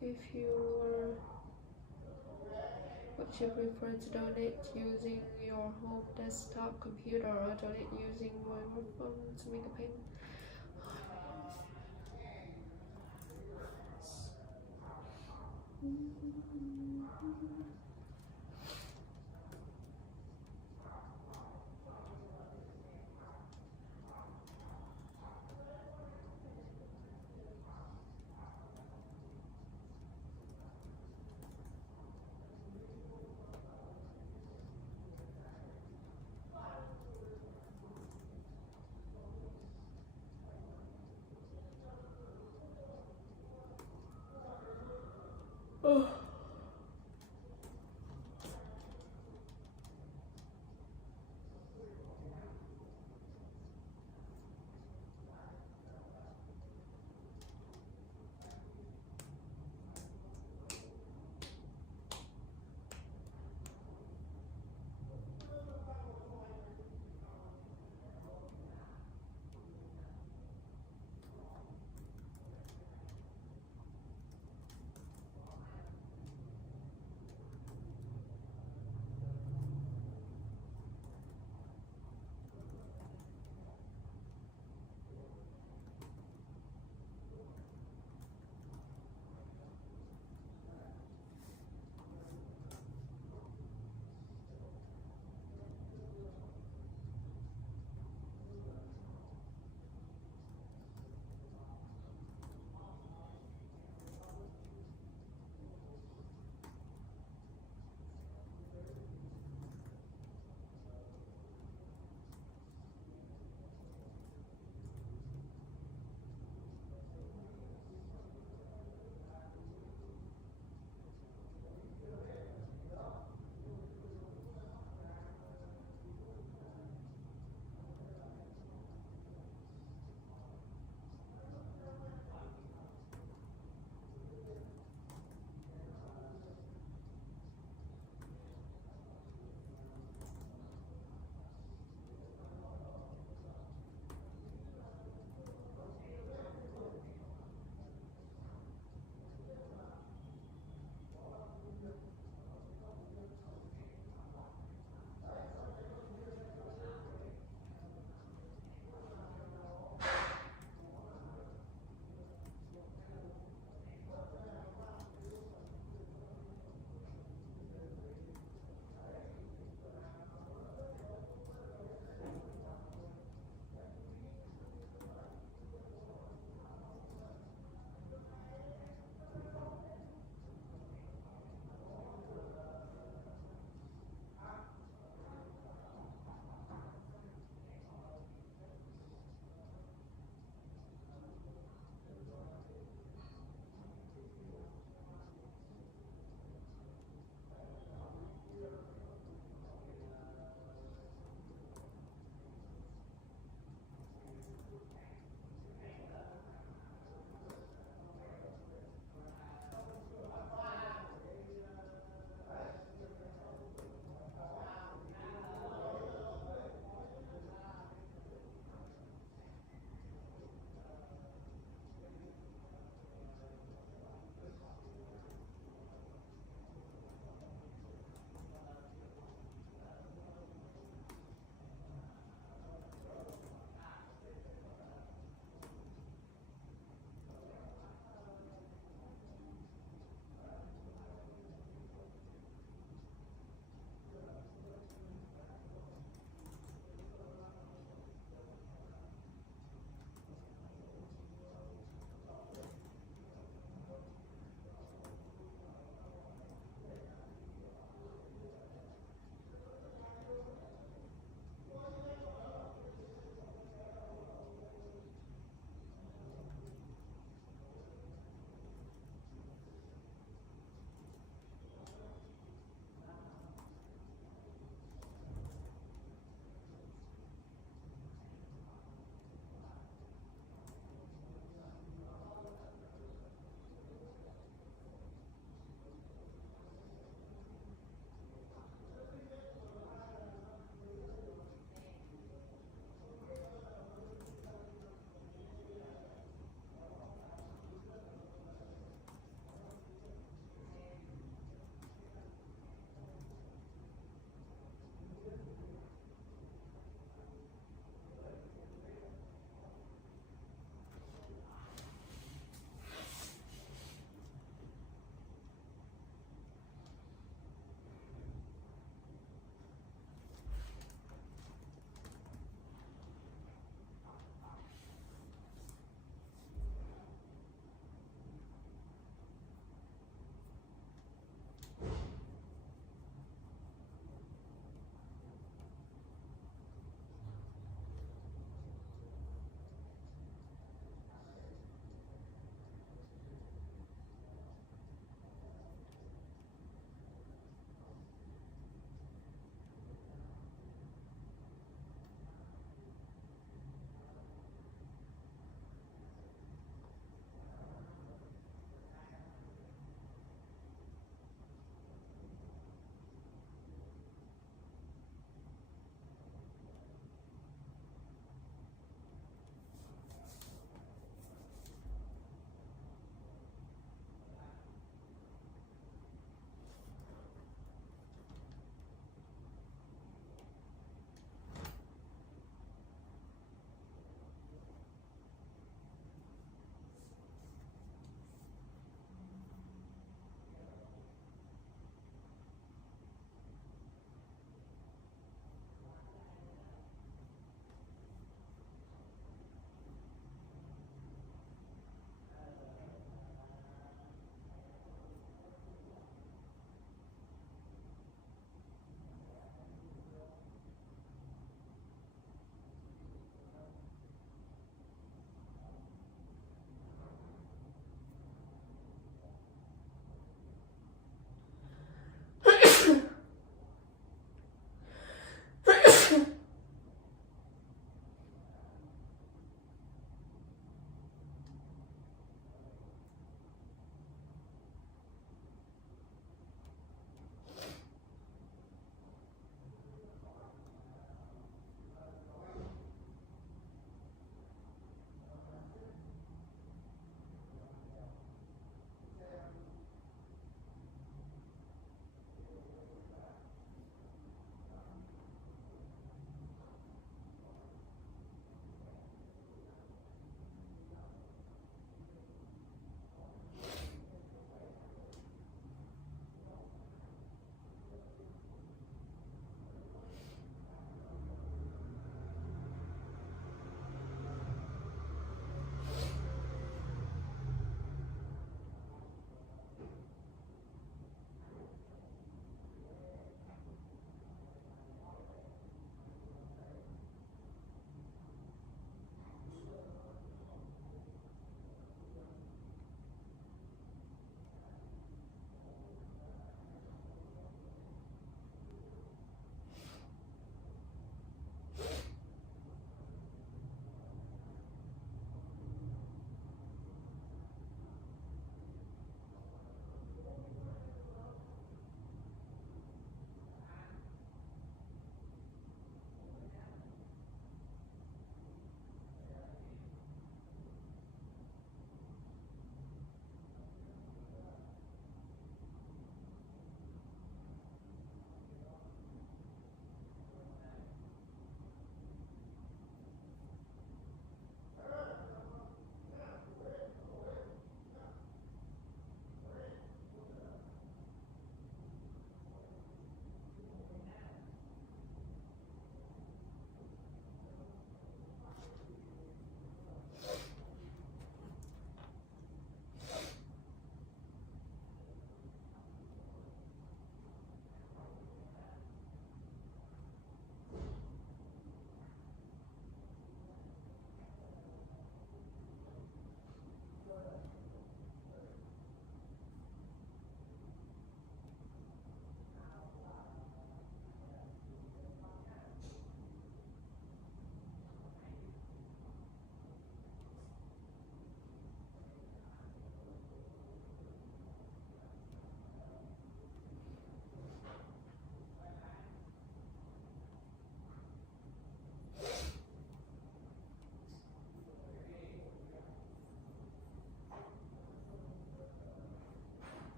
If you would you prefer to donate using your home desktop computer or donate using mobile phone to make a payment?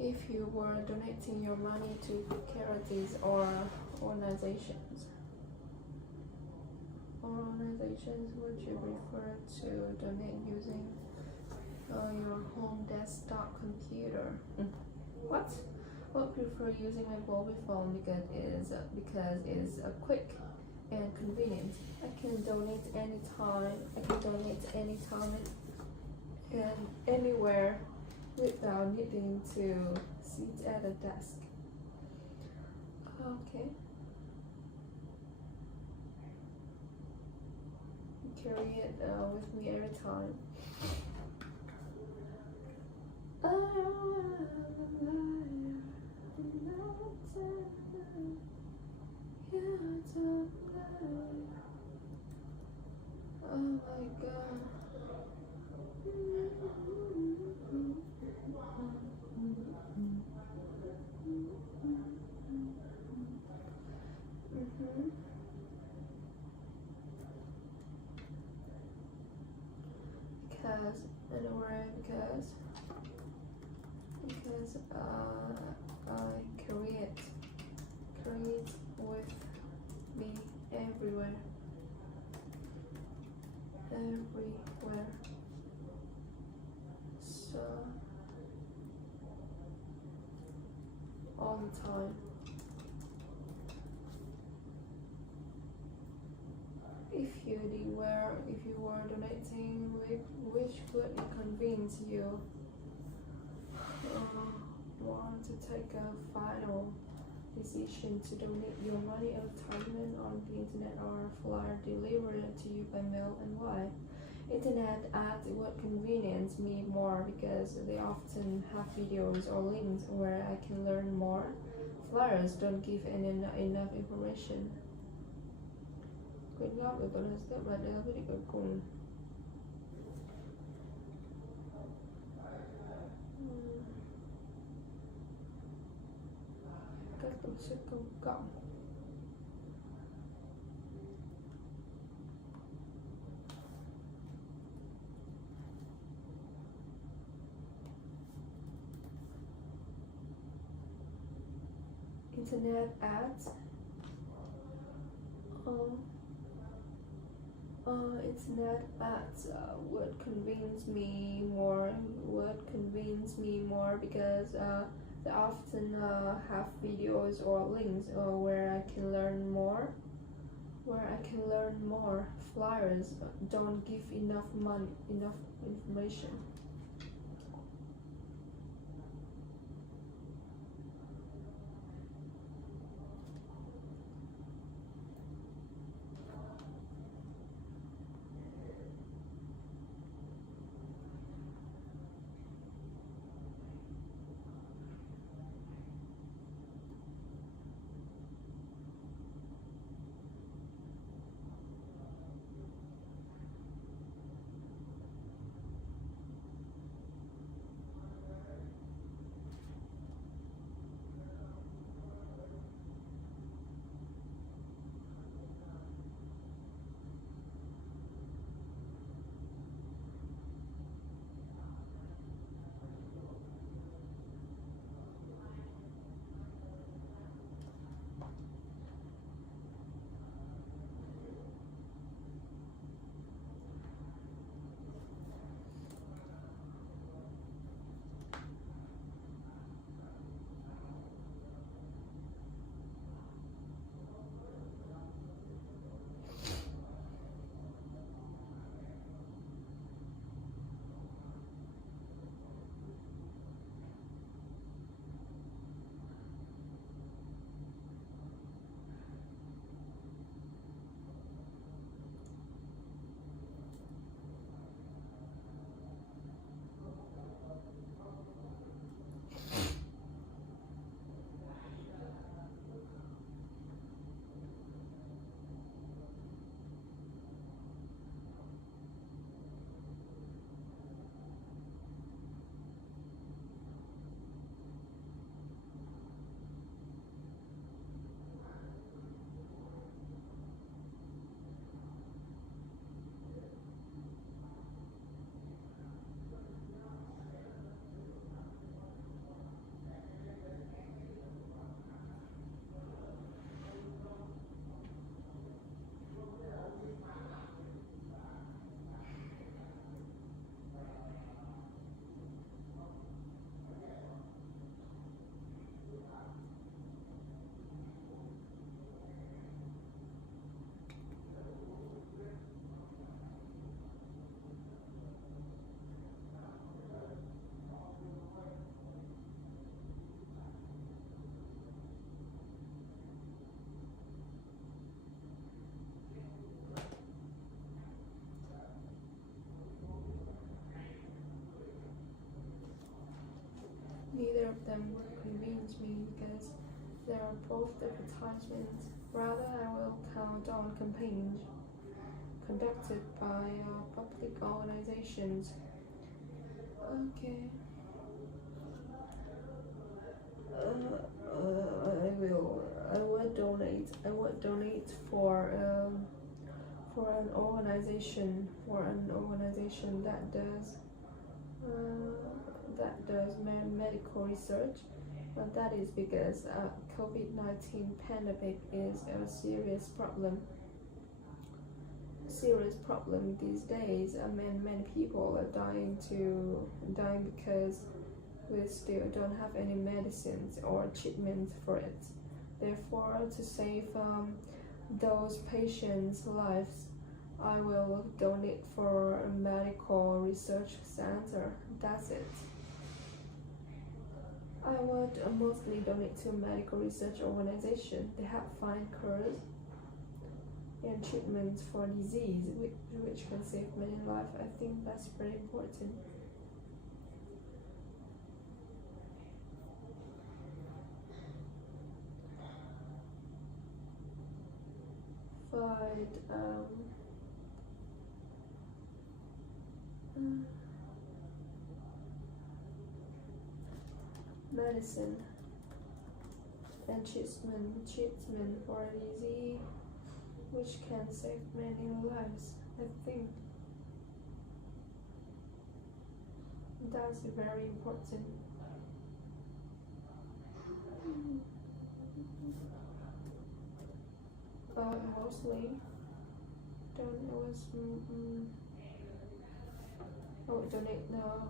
if you were donating your money to charities or organizations, would you prefer to donate using your home desktop computer? What? I prefer using my mobile phone because it's quick and convenient. I can donate anytime. And anywhere without needing to sit at a desk. Okay. Carry it with me every time. Oh my god. Because I carry it with me everywhere. So all the time. If you were donating, which would convince you want to take a final decision to donate your money, advertisement on the internet or flyer delivered to you by mail, and why? Internet ads would convenience me more because they often have videos or links where I can learn more. Flyers don't give enough information. Quyển góp của tôi là step và đưa quyết định cuối cùng. Các tổ chức công cộng. Internet ads. Internet ads would convince me more because they often have videos or links where I can learn more. Flyers don't give enough information. of them will convince me because they are both advertisements. Rather, I will count on campaigns conducted by public organizations. Okay. I will donate. I will donate for an organization that does medical research. That is because COVID-19 pandemic is a serious problem. These days. Many people are dying because we still don't have any medicines or treatment for it. Therefore, to save those patients' lives, I will donate for a medical research center. That's it. I would mostly donate to a medical research organization. They have find cures and treatments for disease which can save many lives. I think that's very important. But medicine and treatment for disease which can save many lives. I think that's very important. Mostly I would donate now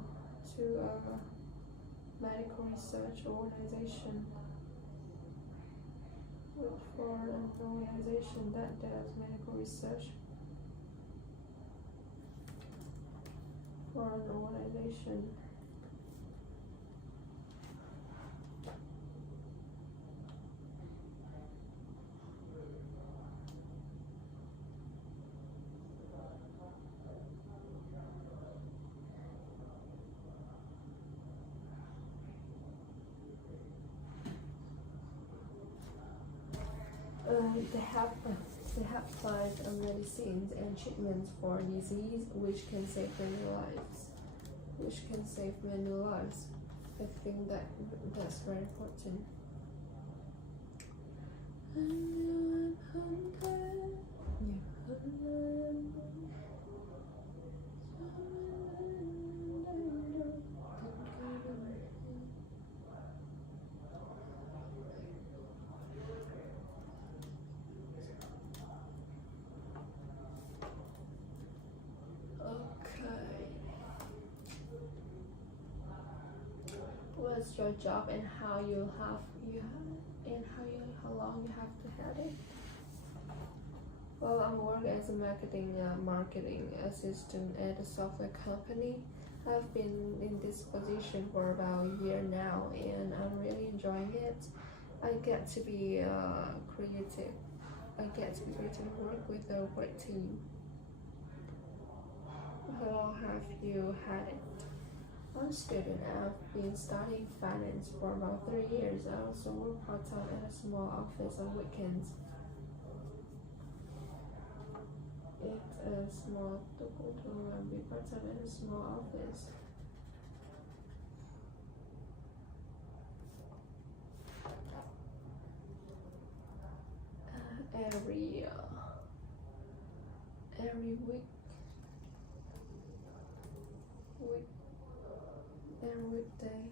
to a medical research organization. Look for an organization that does medical research. For an organization. They have find medicines and treatments for disease which can save many lives. I think that's very important. What's your job and how long you have to have it? Well, I work as a marketing assistant at a software company. I've been in this position for about a year now, and I'm really enjoying it. I get to be creative. And work with a great team. How long have you had it? I'm a student. I've been studying finance for about 3 years. I also work part-time at a small office on weekends. It's a small I'll be part-time at a small office. Every weekday.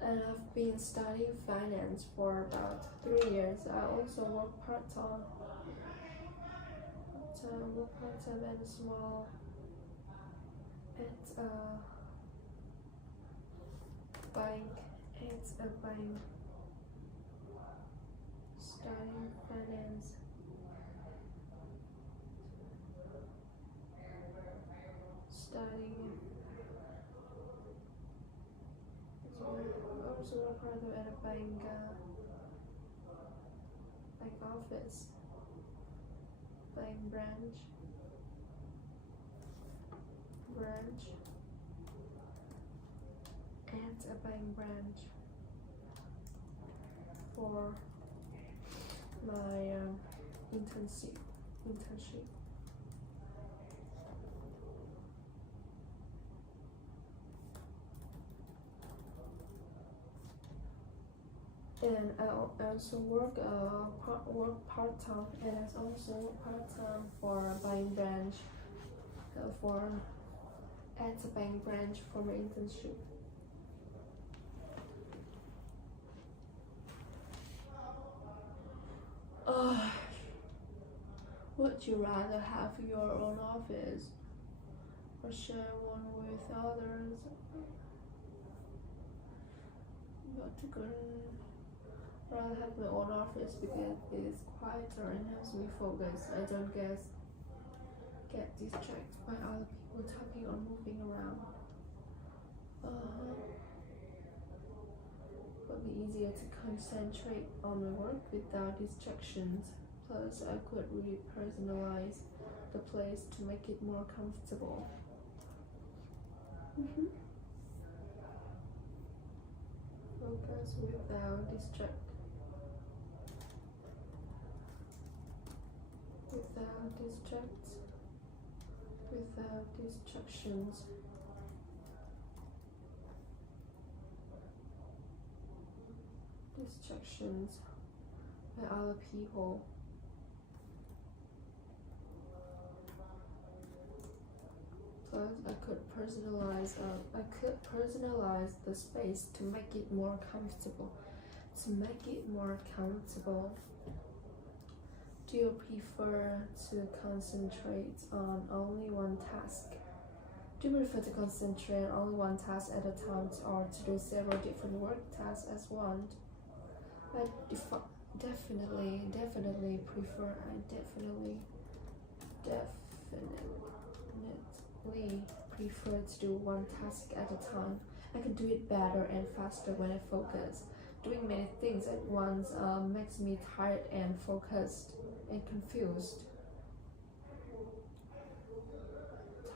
And I've been studying finance for about 3 years. I also work part-time. At a small bank. It's a bank. Studying finance. Also work part-time at a bank office. buying branch, add a buying branch for my internship. And I also work part-time, and I also work part-time for buying branch, for at the buying branch for my internship. Would you rather have your own office or share one with others? But I'd rather have my own office because it's quieter and helps me focus. I don't get distracted by other people talking or moving around. It would be easier to concentrate on my work without distractions. Plus, I could really personalize the place to make it more comfortable. Focus without distractions. By other people. Plus, I could personalize the space to make it more comfortable. Do you prefer to concentrate on only one task? Do you prefer to concentrate on only one task at a time or to do several different work tasks as one? I definitely prefer to do one task at a time. I can do it better and faster when I focus. Doing many things at once makes me tired and focused and confused.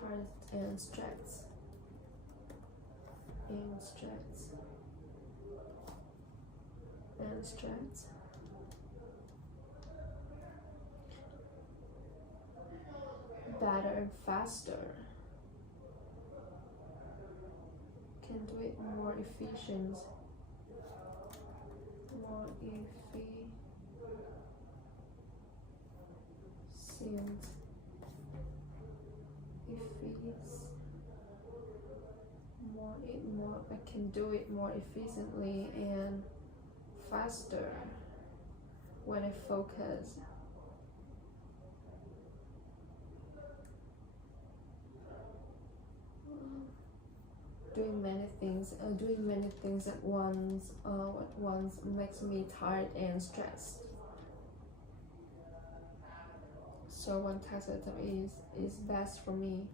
Tired and stressed. Better and faster. Can do it more efficient. I can do it more efficiently and faster when I focus. Doing many things at once makes me tired and stressed. So one task at a time is best for me.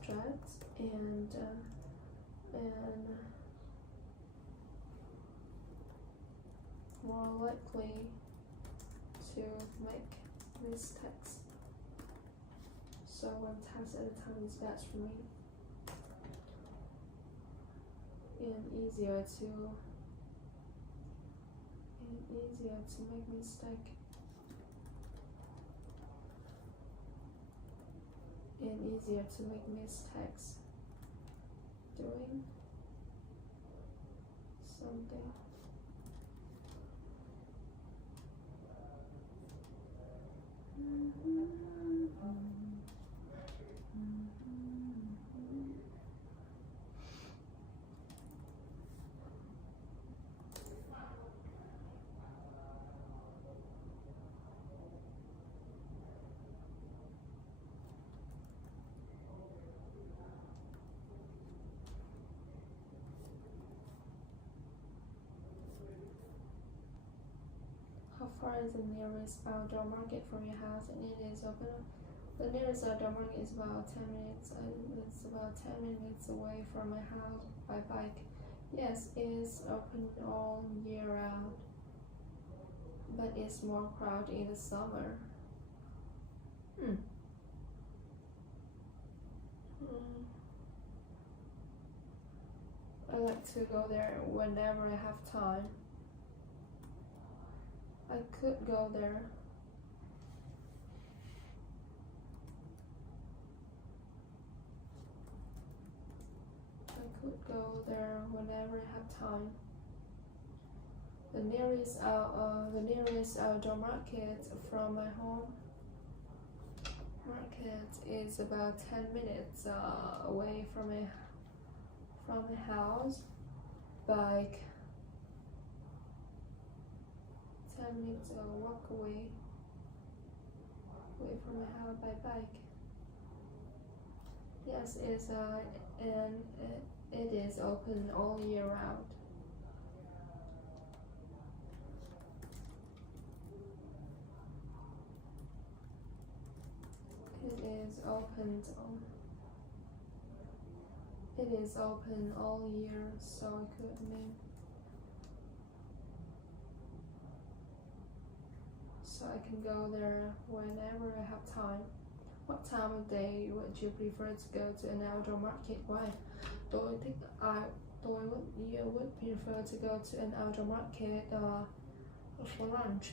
Stressed, and more likely to make mistakes. So one task at a time is best for me, and easier to make mistake. And easier to make mistakes doing something. far is the nearest outdoor market from your house? And it is open. The nearest outdoor market is about 10 minutes. It's about 10 minutes away from my house by bike. Yes, it is open all year round, but it's more crowded in the summer. I like to go there whenever I have time. I could go there. Whenever I have time. The nearest outdoor market from my home market is about 10 minutes away from my house. Bike. 10 minutes walk away from my house by bike. Yes, it is open all year round. It is open all year, so I could make. So I can go there whenever I have time. What time of day would you prefer to go to an outdoor market? Why? Do you would prefer to go to an outdoor market for lunch?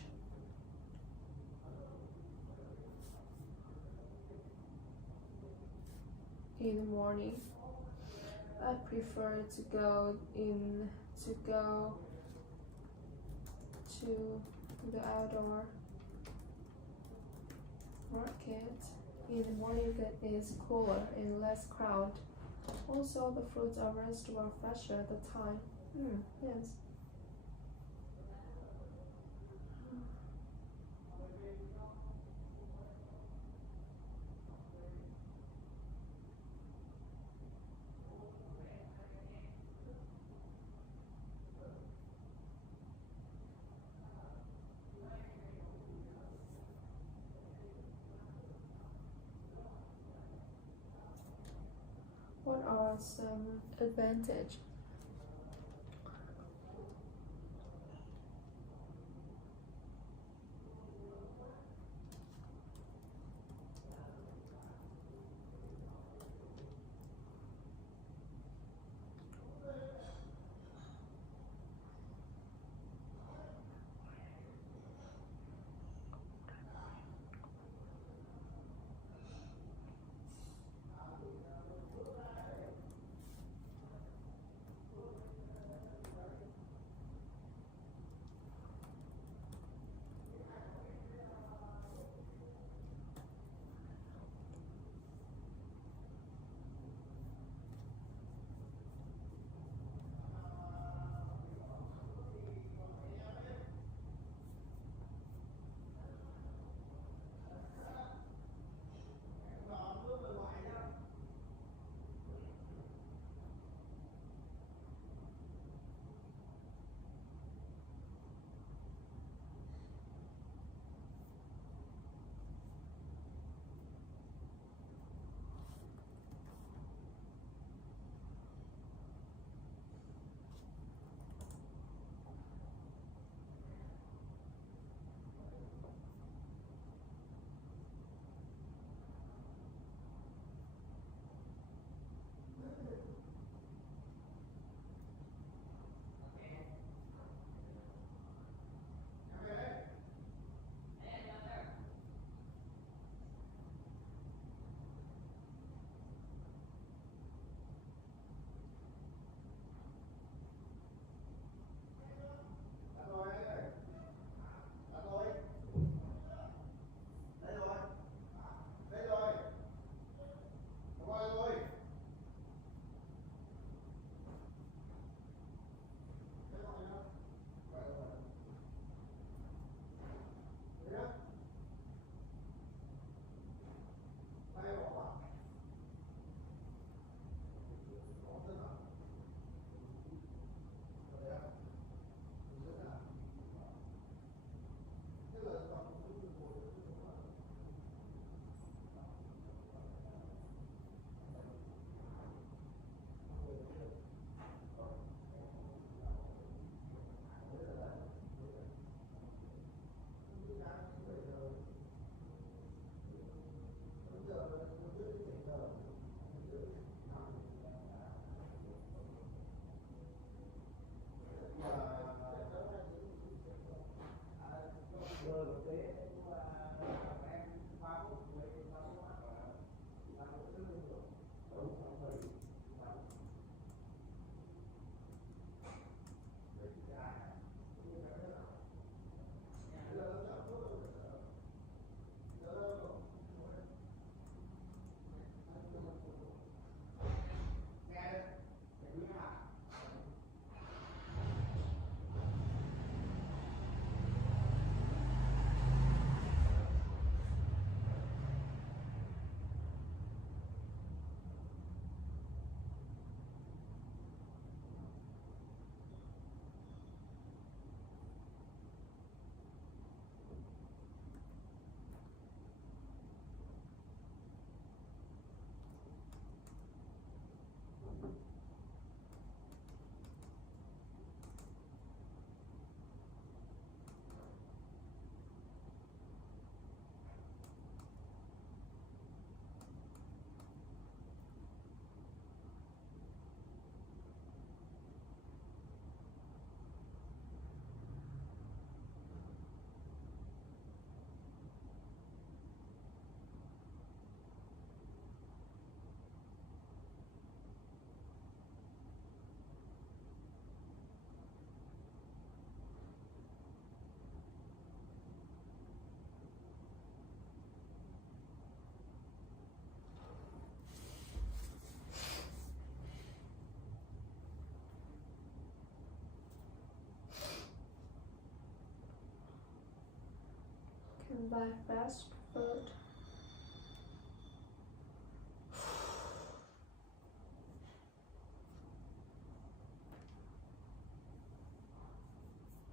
In the morning, I prefer to go to the outdoor market. In the morning, it is cooler and less crowd. Also, the fruits and vegetables are fresher at the time. Yes. What are some advantages? buy fast food.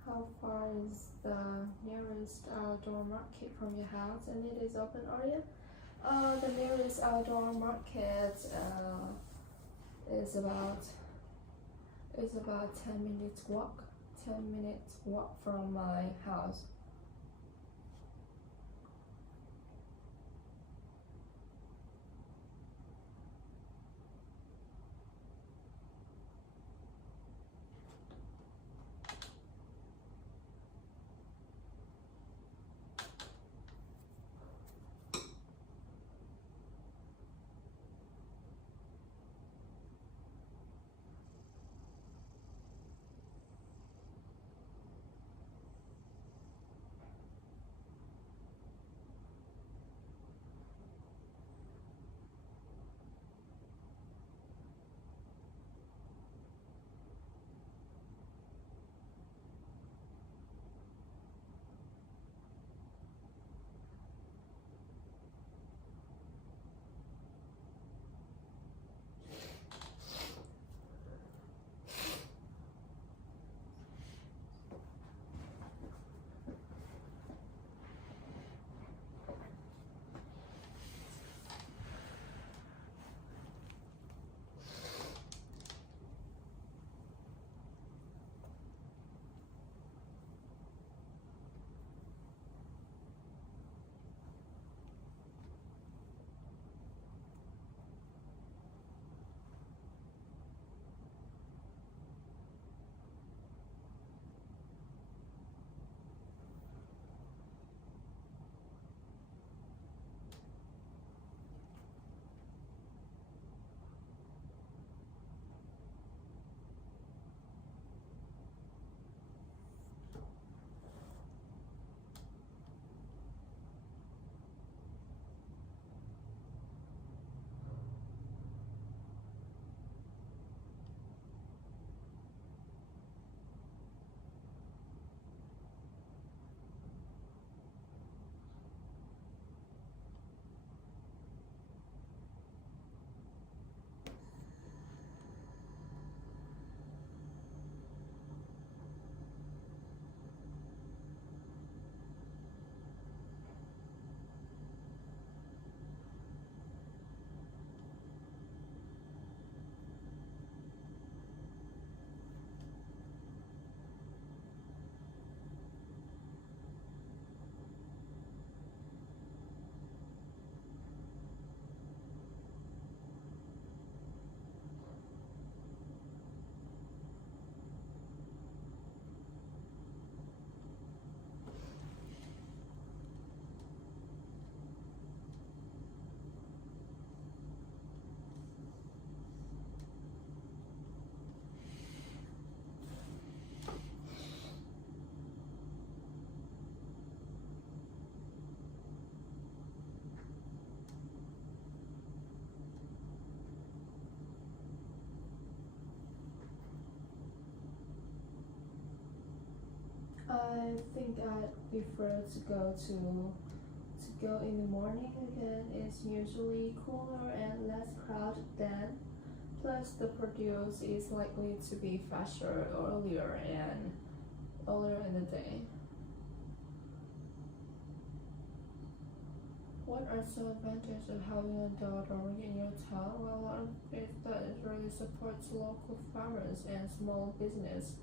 How far is the nearest outdoor market from your house, and it is open area? The nearest outdoor market is about 10 minutes walk. 10 minutes walk from my house. I think I prefer to go in the morning because it's usually cooler and less crowded then. Plus the produce is likely to be fresher earlier in the day. What are some advantages of having a daughter in your town? Well, one is that it really supports local farmers and small business.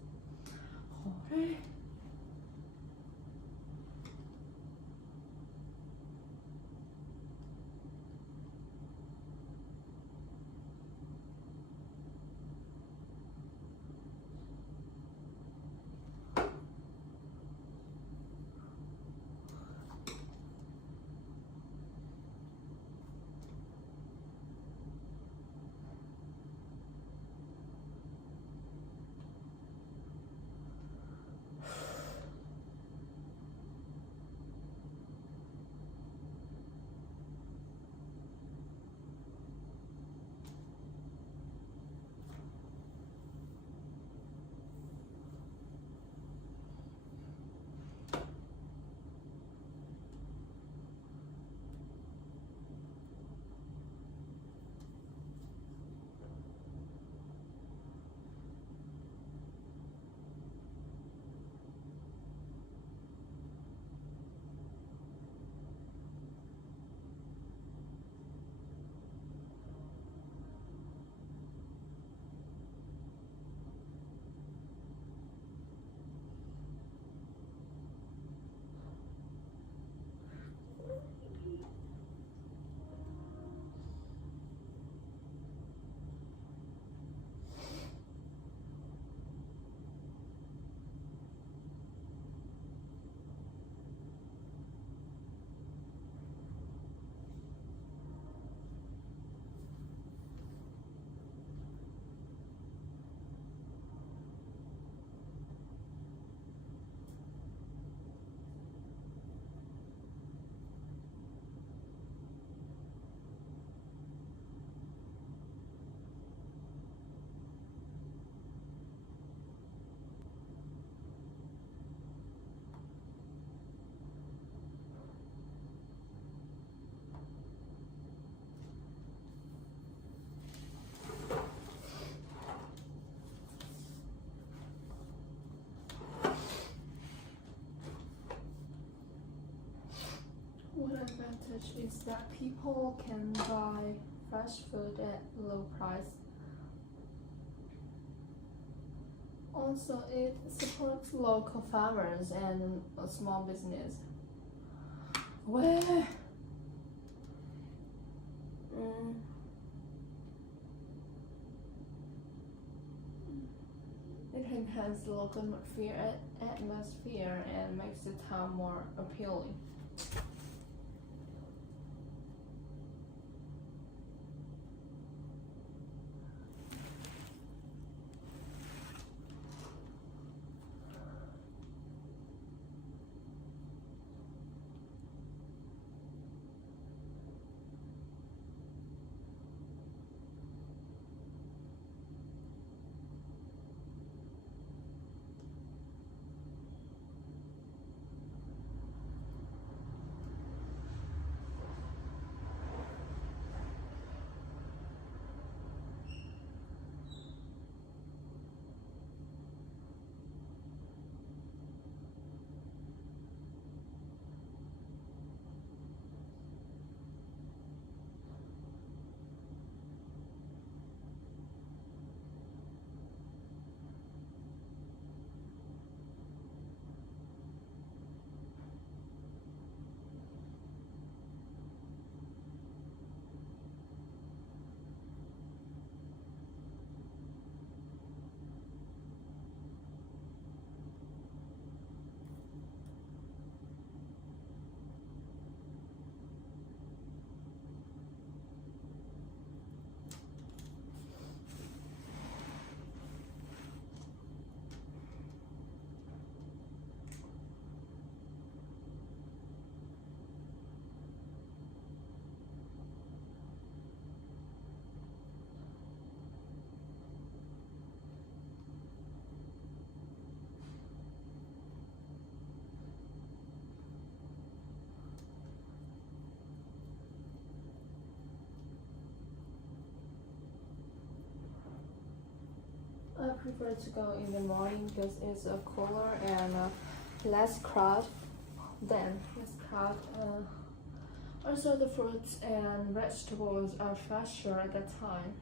advantage is that people can buy fresh food at low price. Also, it supports local farmers and a small business. Well, it enhances the local atmosphere and makes the town more appealing. I prefer to go in the morning because it's cooler and less crowd. Also, the fruits and vegetables are fresher at that time.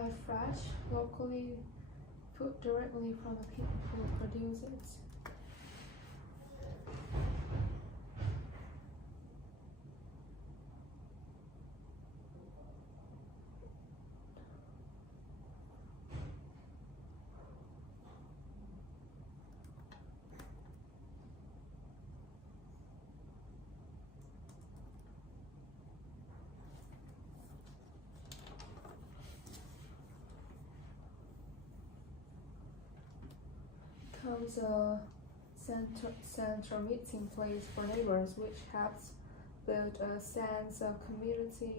buy fresh, locally food directly from the people who produce it. Becomes a central meeting place for neighbors, which helps build a sense of community.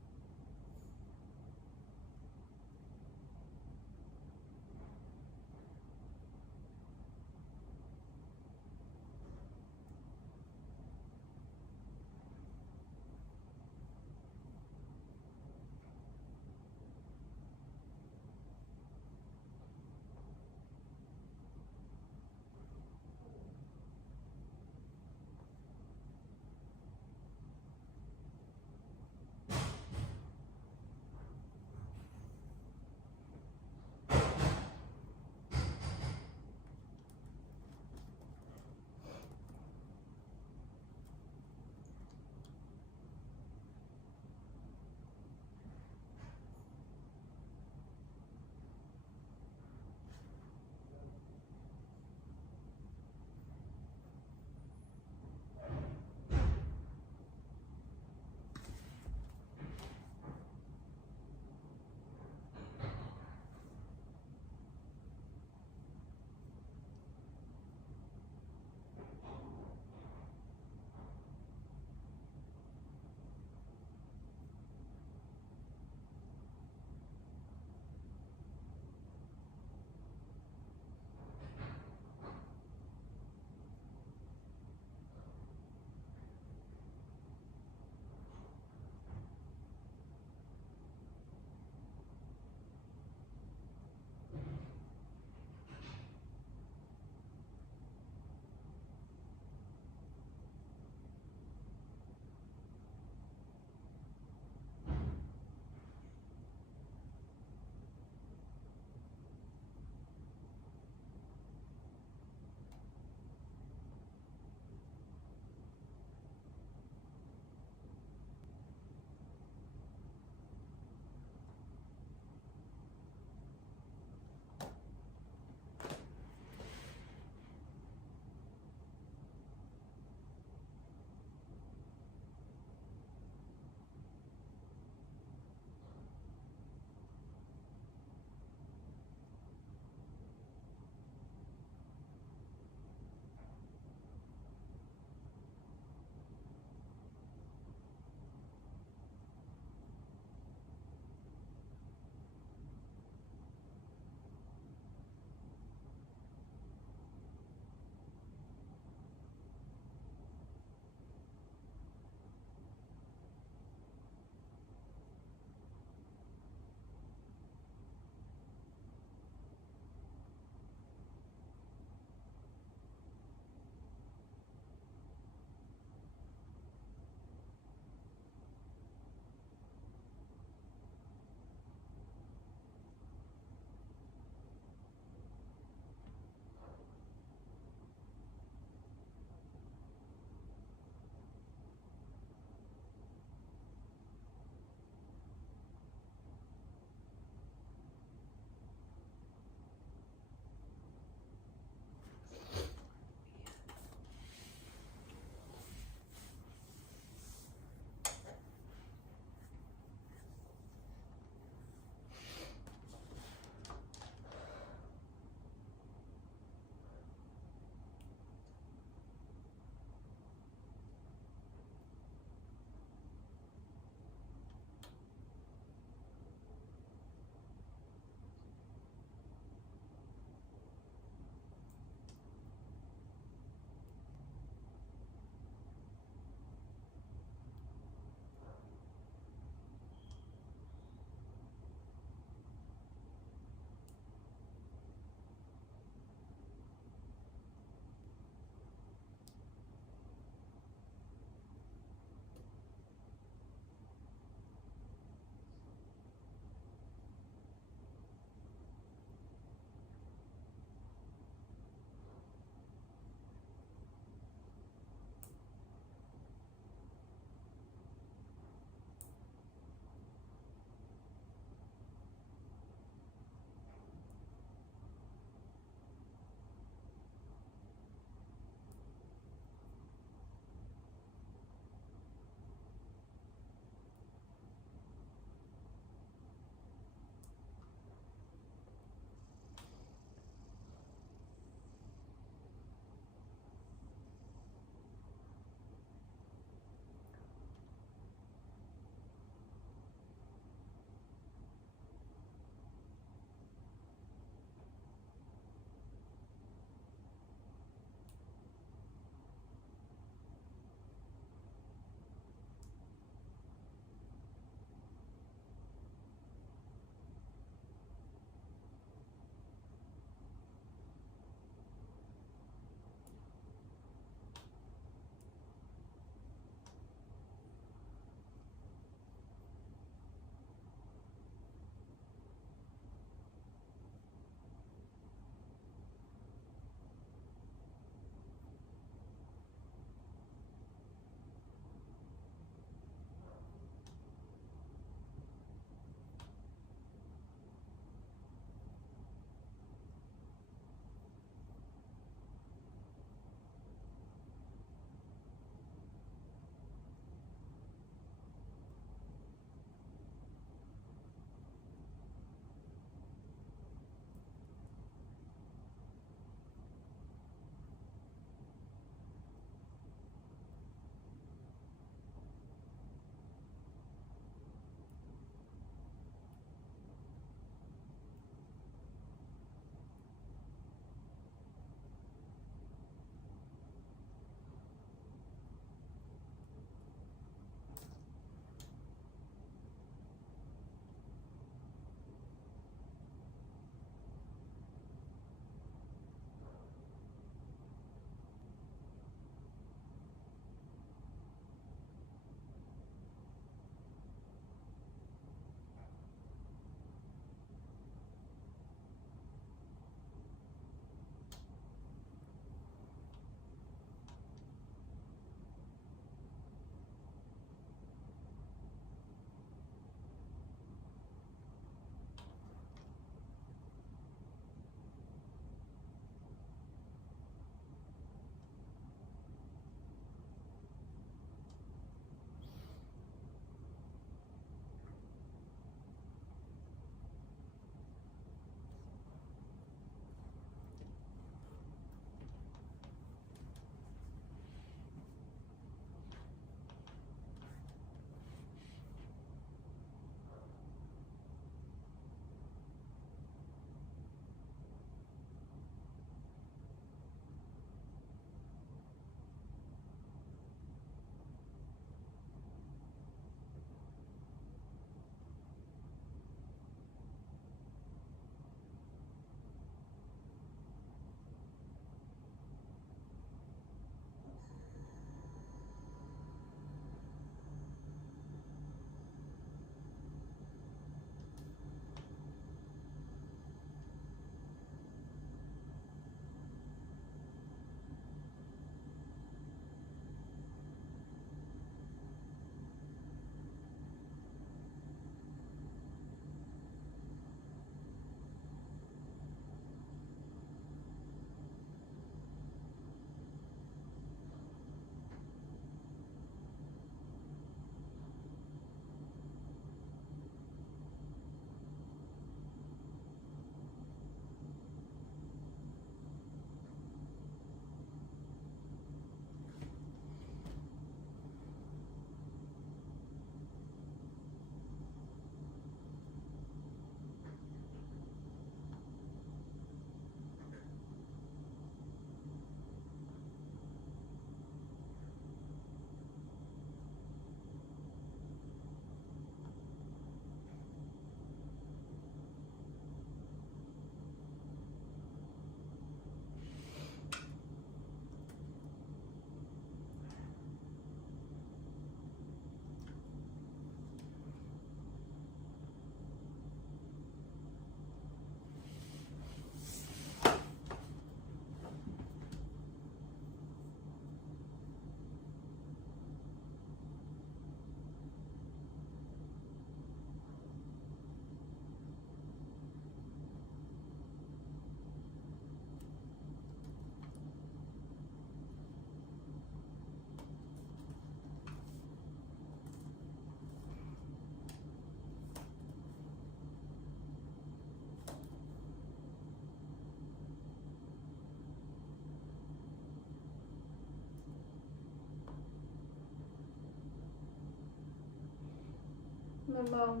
My mom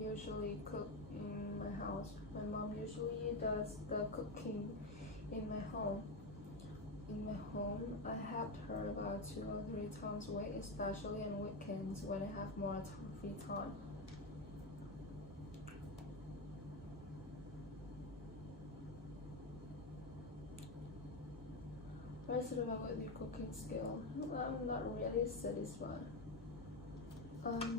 usually cook in my house. My mom usually does the cooking in my home. In my home, I helped her about 2 or 3 times a week, especially on weekends when I have more free time. What is it about with your cooking skill? I'm not really satisfied. I'm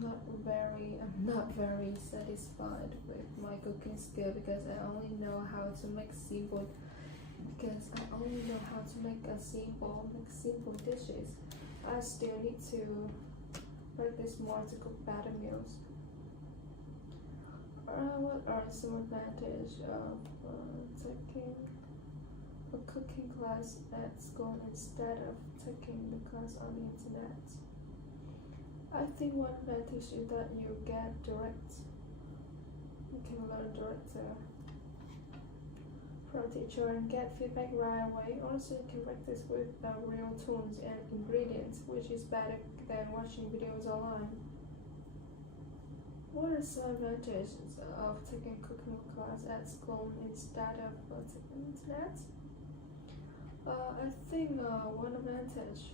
not very satisfied with my cooking skill because I only know how to make simple dishes. I still need to practice more to cook better meals. What are some advantages of taking a cooking class at school instead of taking the class on the internet? I think one advantage is that you can learn direct from a teacher and get feedback right away. Also, you can practice with real tools and ingredients, which is better than watching videos online. What are some advantages of taking cooking class at school instead of taking the internet? I think one advantage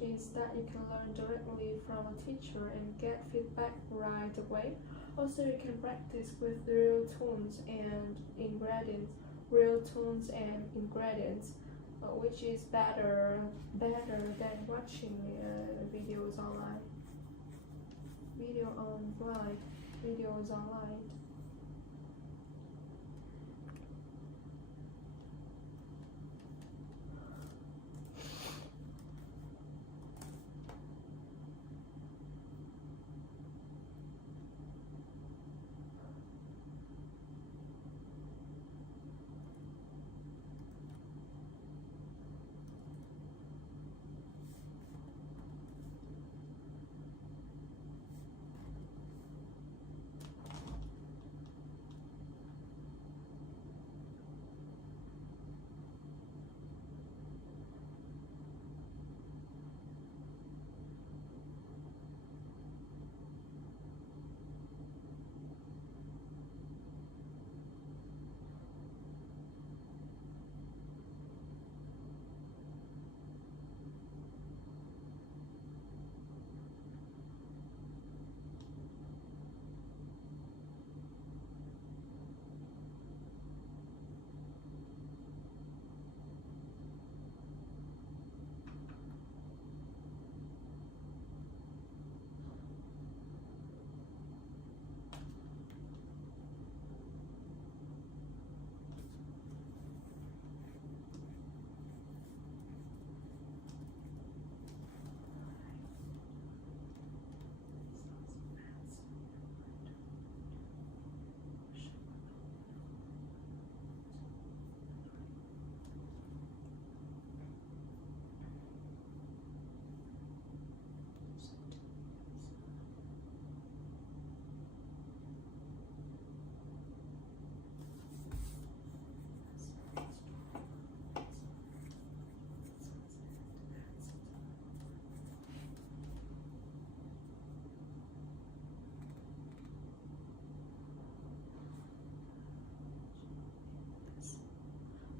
is that you can learn directly from a teacher and get feedback right away. Also, you can practice with real tools and ingredients, which is better than watching videos online.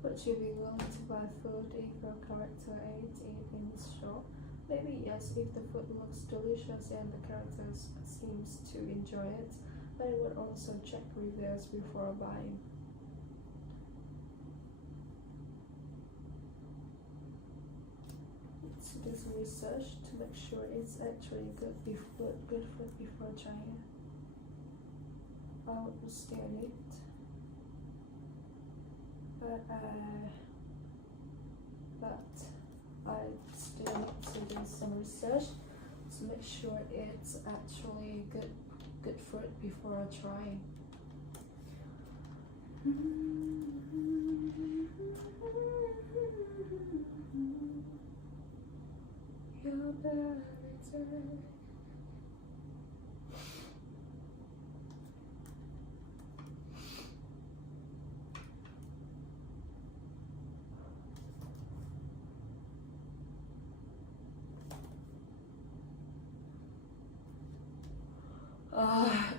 Would you be willing to buy food if your character ate it in the store? Maybe yes, if the food looks delicious and the character seems to enjoy it, but I would also check reviews before buying. Let's do some research to make sure it's actually good food before trying it. I would still eat. But I still need to do some research to make sure it's actually good fruit before trying. You're better.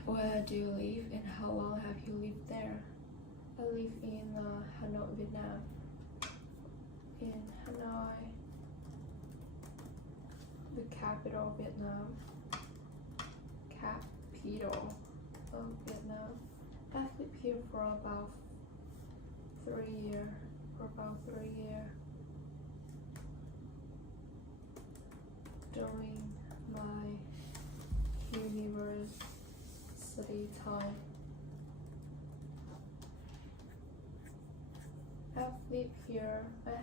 Where do you live and how long have you lived there? I live in Hanoi, Vietnam. In Hanoi, the capital of Vietnam. Capital of Vietnam. I've lived here for about 3 years. During my university time. I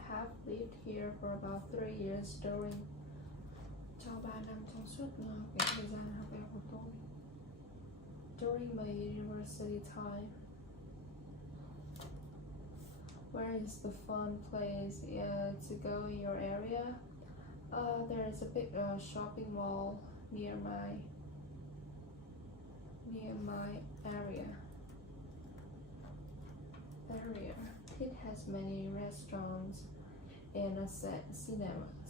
have lived here for about 3 years during cho 3 năm trong suốt quãng thời gian học đại học của tôi. During my university time. Where is the fun place to go in your area? There is a big shopping mall near my area. It has many restaurants and a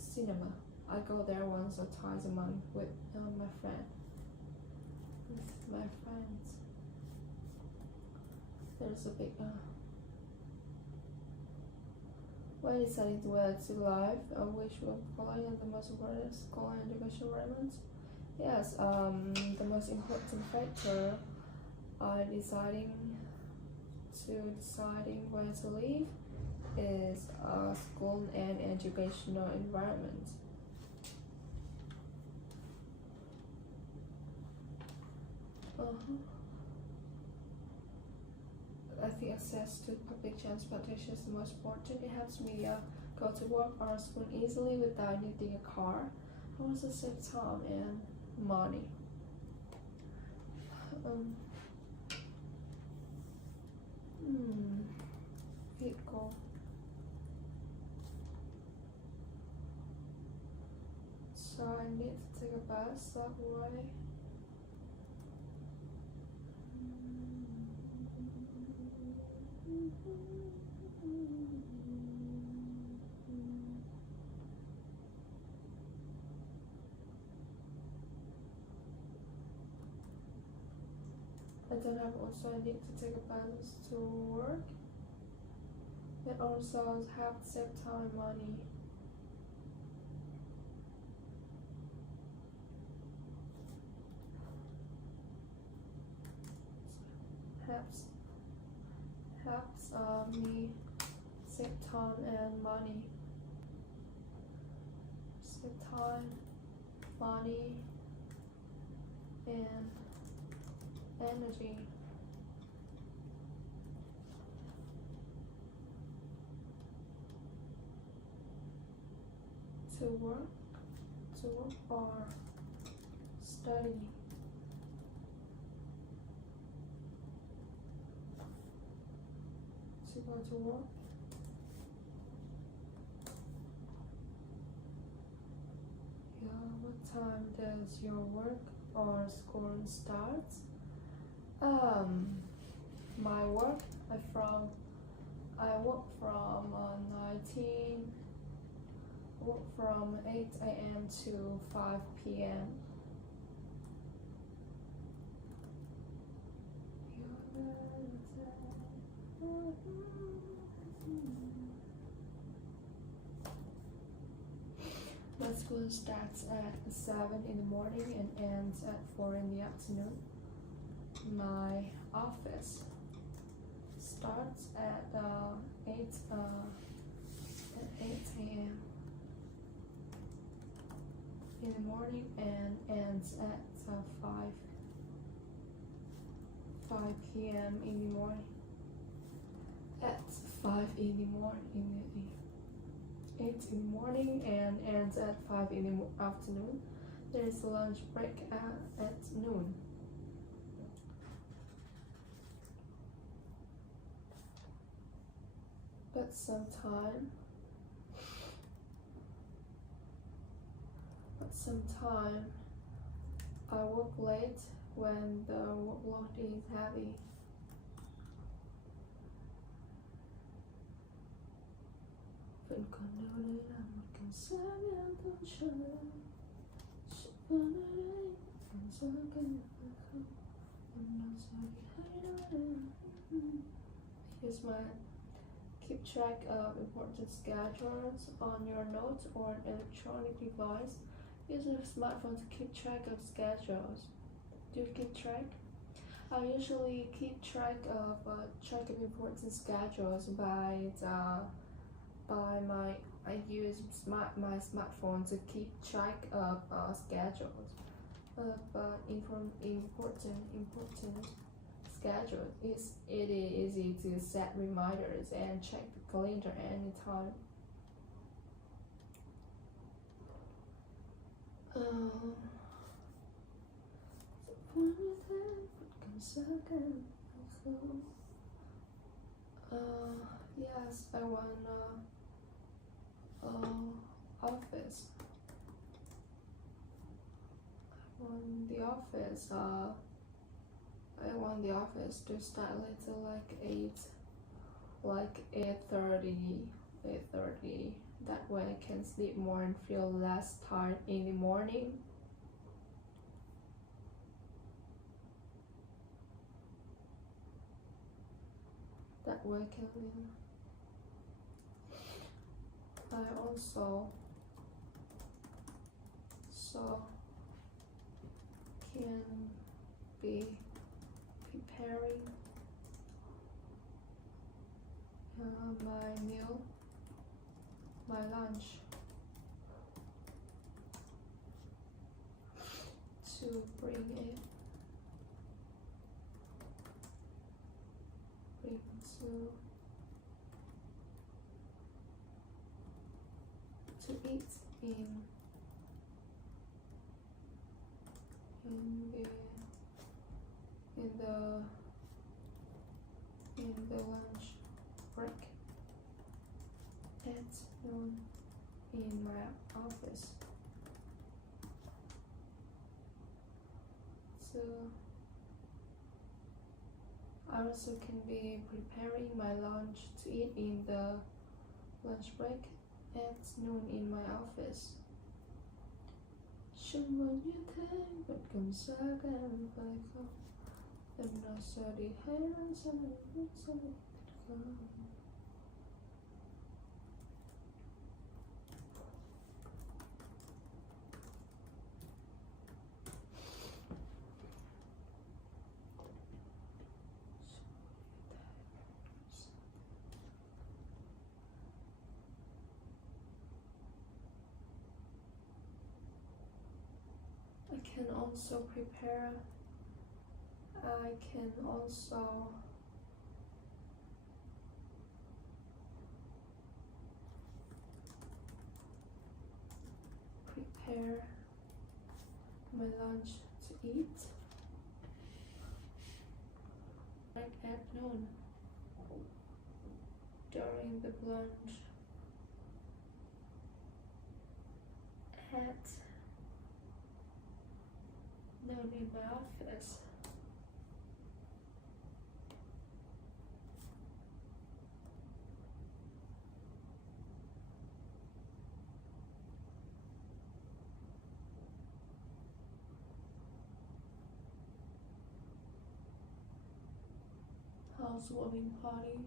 cinema. I go there once or twice a month with my friends. There's a big when deciding where to live, which will follow the most important school and education requirements. Yes, the most important factor deciding where to live is school and educational environment. I think access to public transportation is the most important. It helps me go to work or school easily without needing a car. I also save time and money. Vehicle. So I need to take a bus, subway. I don't have also I need to take a bus to work. And also have to save time and money. Helps me save time and money. Save time, money, and energy. To work or study. To go to work. Yeah, what time does your work or school start? My work, I work from 8 a.m. to 5 p.m. My school starts at 7 in the morning and ends at 4 in the afternoon. My office starts at 8 a.m. in the morning and ends at 5 p.m. in the morning. At 5 in the morning, 8 in the morning and ends at 5 in the afternoon. There is a lunch break at noon. But sometime I work late when the workload is heavy. Vẫn còn đâu đấy là một cảm giác em không chờ. Chỉ vẫn ở đây, vẫn gió cơn nhật không. Here's my keep track of important schedules on your notes or an electronic device. Use your smartphone to keep track of schedules. Do you keep track? I usually keep track of important schedules I use my smartphone to keep track of schedules. But important schedule it is easy to set reminders and check the calendar anytime. Yes, I want office. I want the office to start little like 8:30. That way I can sleep more and feel less tired in the morning. That way I also can be preparing my meal, my lunch, to bring to eat in the lunch break at noon in my office. So I also can be preparing my lunch to eat in the lunch break at noon in my office. Chẳng bao nhiêu thế vẫn cầm xa em phải không? Em nói sao đi hay nói sao mình biết sao mình không? I can also prepare my lunch to eat like at noon during the lunch at noon in my office. Housewarming party.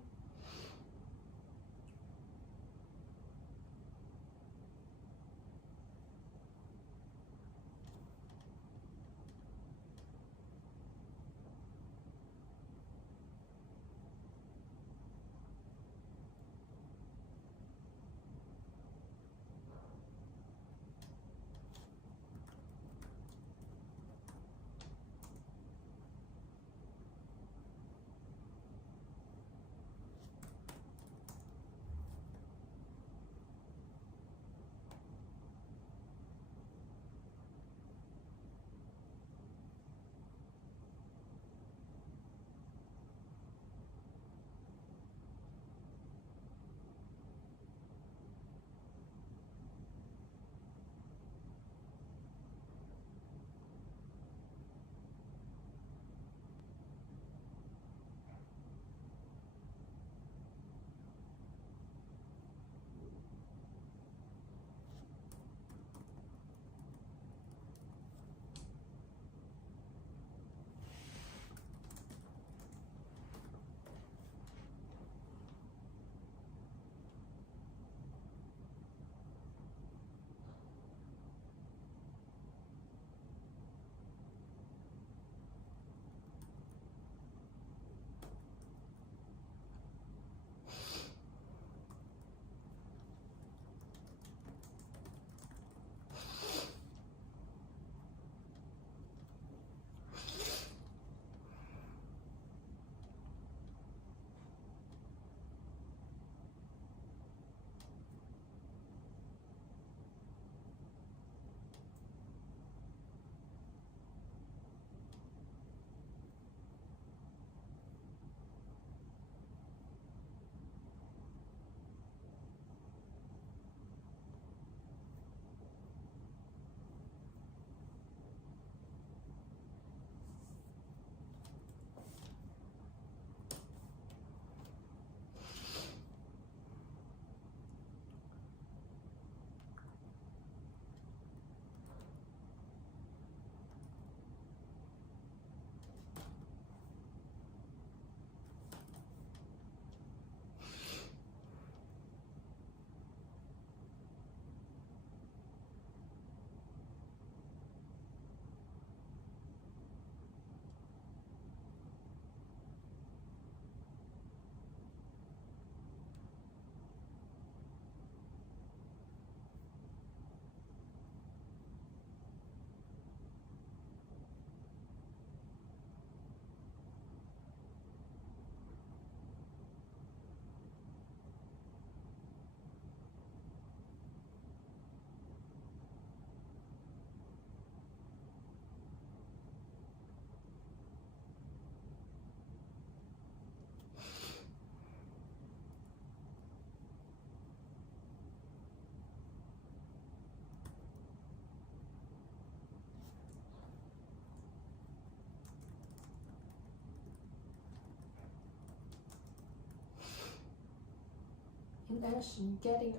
addition, getting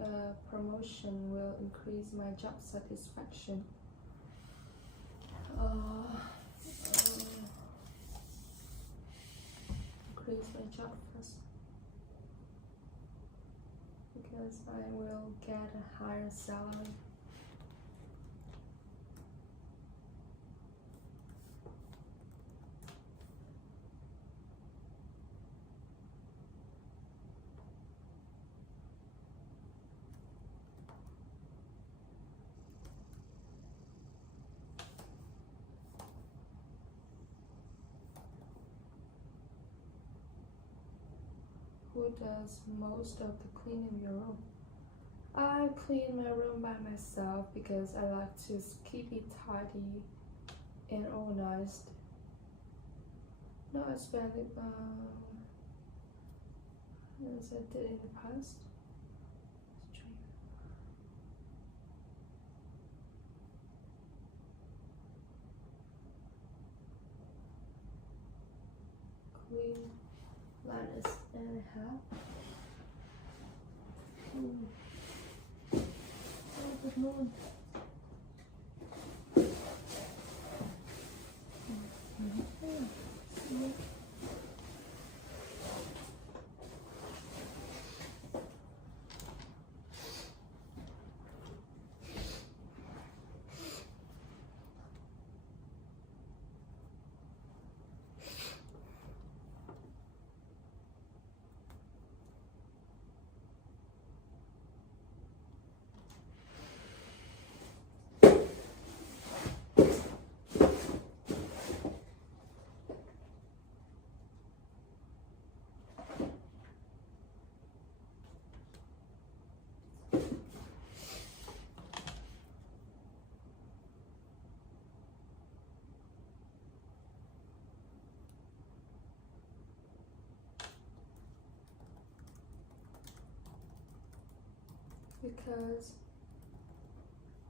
a promotion will increase my job satisfaction. Increase my job first because I will get a higher salary. Who does most of the cleaning in your room? I clean my room by myself because I like to keep it tidy and organized. Not as bad as I did in the past. Clean Linus and a half. Oh, good morning.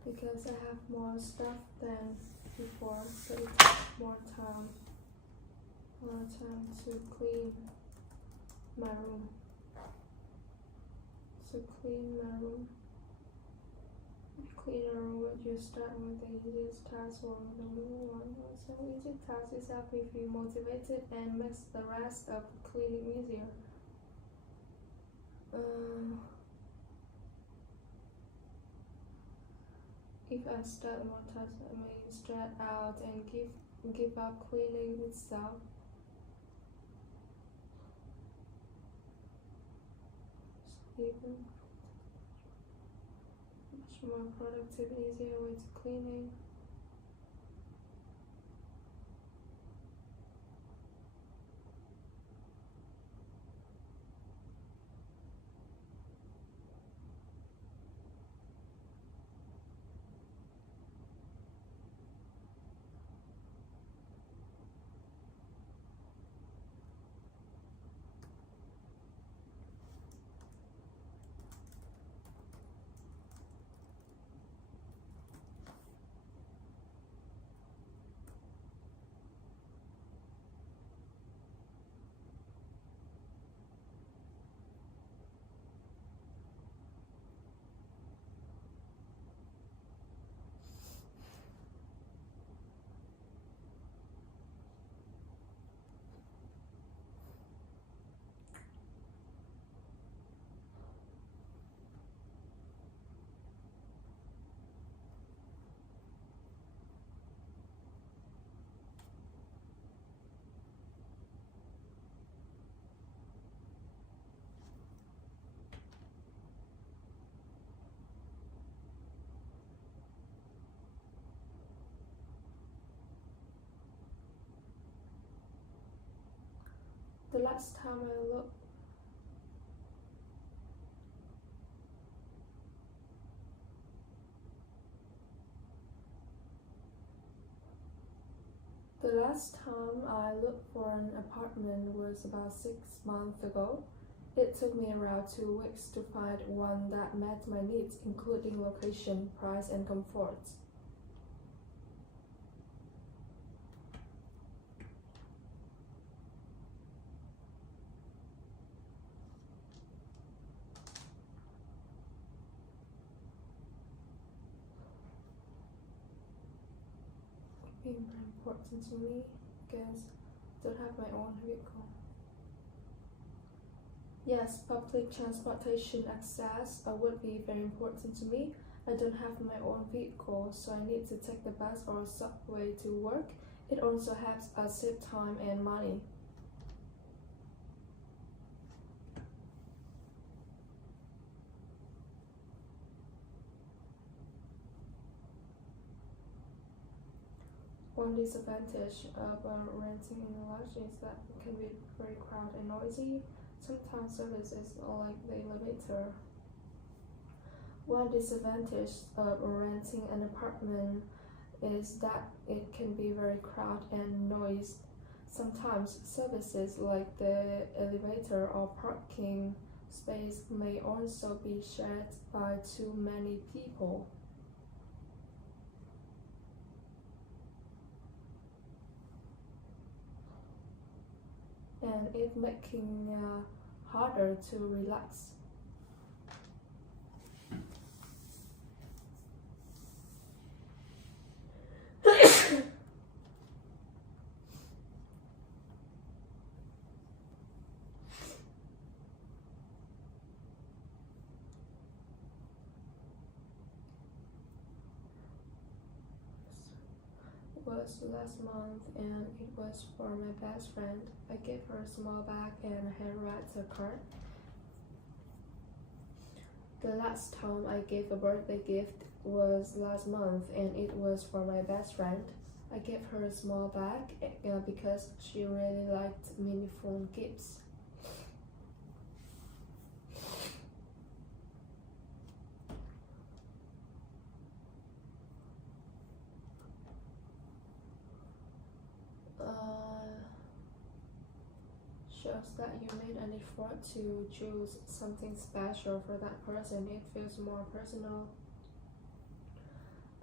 Because I have more stuff than before, so it takes more time to clean my room. So clean my room. Clean your room, you start with the easiest task or the middle one. So easy task is help me feel motivated and makes the rest of cleaning easier. If I start one task, I may start out and give up cleaning itself. Even much more productive, easier way to cleaning. The last time I looked, for an apartment was about 6 months ago. It took me around 2 weeks to find one that met my needs, including location, price, and comfort. parking very important to me because I don't have my own vehicle. Yes, public transportation access would be very important to me. I don't have my own vehicle, so I need to take the bus or subway to work. It also helps us save time and money. One disadvantage of renting in a lodge is that it can be very crowded and noisy. Sometimes services are like the elevator. One disadvantage of renting an apartment is that it can be very crowded and noisy. Sometimes services like the elevator or parking space may also be shared by too many people. And it making harder to relax. Was last month and it was for my best friend. I gave her a small bag and a handwritten card. The last time I gave a birthday gift was last month and it was for my best friend. I gave her a small bag because she really liked meaningful gifts. Shows that you made an effort to choose something special for that person. It feels more personal.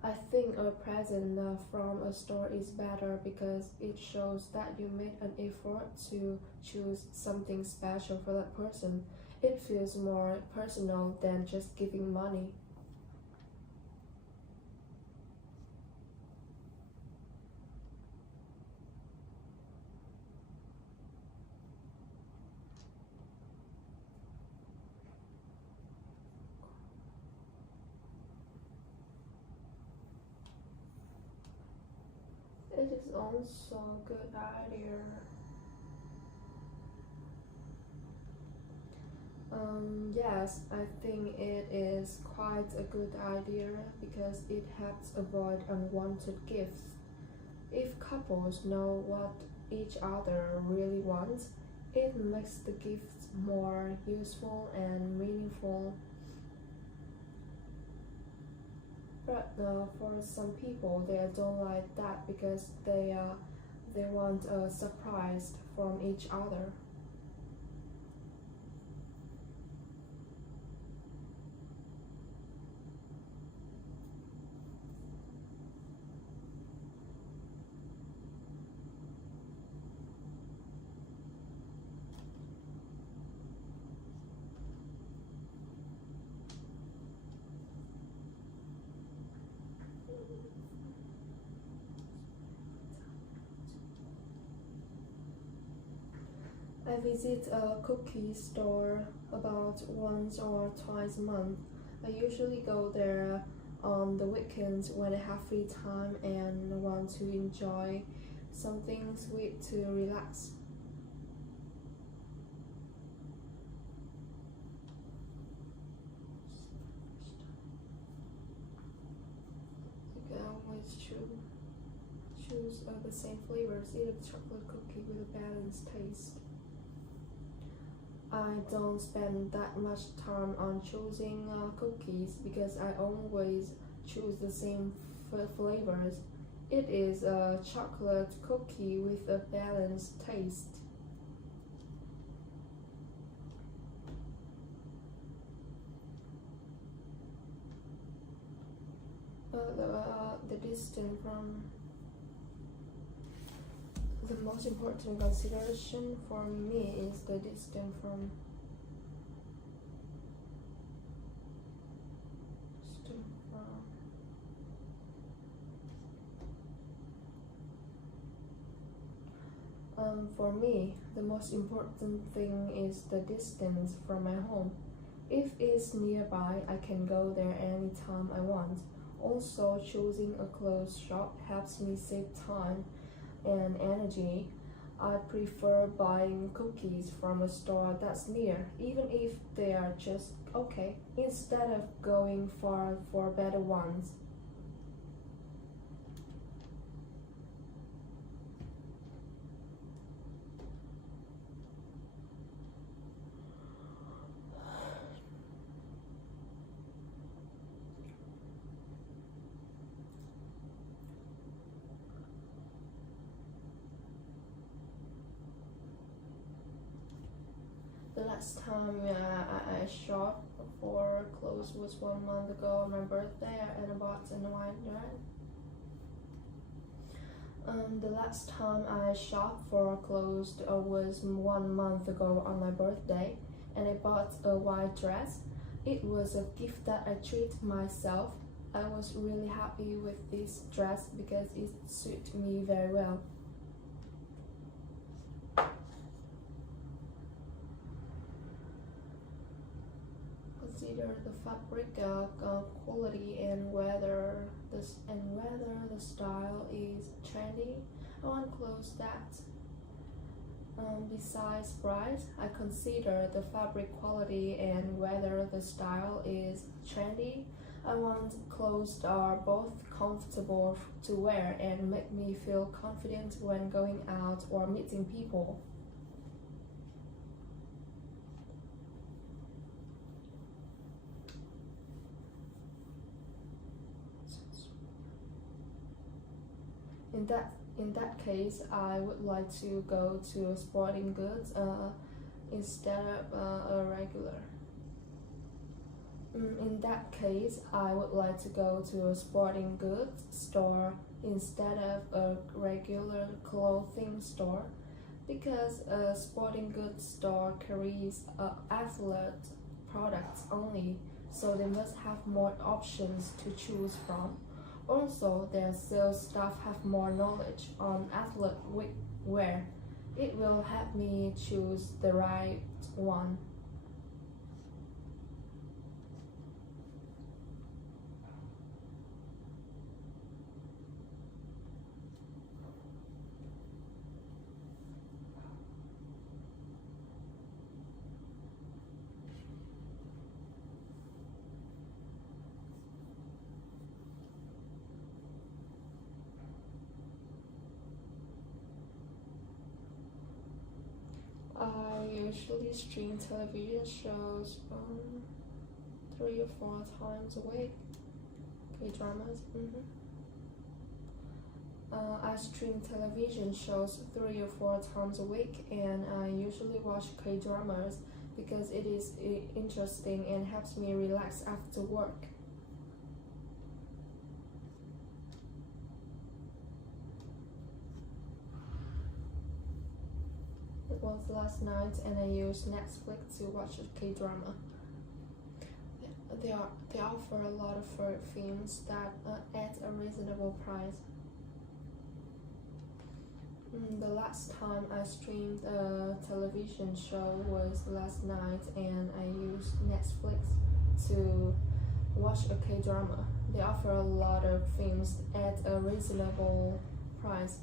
I think a present from a store is better because it shows that you made an effort to choose something special for that person. It feels more personal than just giving money. It is also a good idea. Yes, I think it is quite a good idea because it helps avoid unwanted gifts. If couples know what each other really wants, it makes the gifts more useful and meaningful. But for some people, they don't like that because they want a surprise from each other. I visit a cookie store about once or twice a month. I usually go there on the weekends when I have free time and want to enjoy something sweet to relax. You can always choose the same flavors. Eat a chocolate cookie with a balanced taste. I don't spend that much time on choosing cookies because I always choose the same flavors. It is a chocolate cookie with a balanced taste. The distance from the most important consideration for me is the distance from For me, the most important thing is the distance from my home. If it's nearby, I can go there anytime I want. Also, choosing a clothes shop helps me save time and energy. I prefer buying cookies from a store that's near, even if they are just okay, instead of going far for better ones. The last time I shopped for clothes was 1 month ago on my birthday, and I bought a white dress. The last time I shopped for clothes was 1 month ago on my birthday, and I bought a white dress. It was a gift that I treated myself. I was really happy with this dress because it suited me very well. Consider the fabric quality and whether the style is trendy. I want clothes that, besides price, I consider the fabric quality and whether the style is trendy. I want clothes that are both comfortable to wear and make me feel confident when going out or meeting people. In that case, I would like to go to sporting goods instead of a regular. In that case, I would like to go to a sporting goods store instead of a regular clothing store, because a sporting goods store carries athlete products only, so they must have more options to choose from. Also, their sales staff have more knowledge on athlete wear. It will help me choose the right one. I usually stream television shows 3 or 4 times a week. K-dramas. I stream television shows 3 or 4 times a week, and I usually watch K-dramas because it is interesting and helps me relax after work. It was last night, and I used Netflix to watch a K-drama. They offer a lot of films that at a reasonable price. The last time I streamed a television show was last night, and I used Netflix to watch a K-drama. They offer a lot of films at a reasonable price.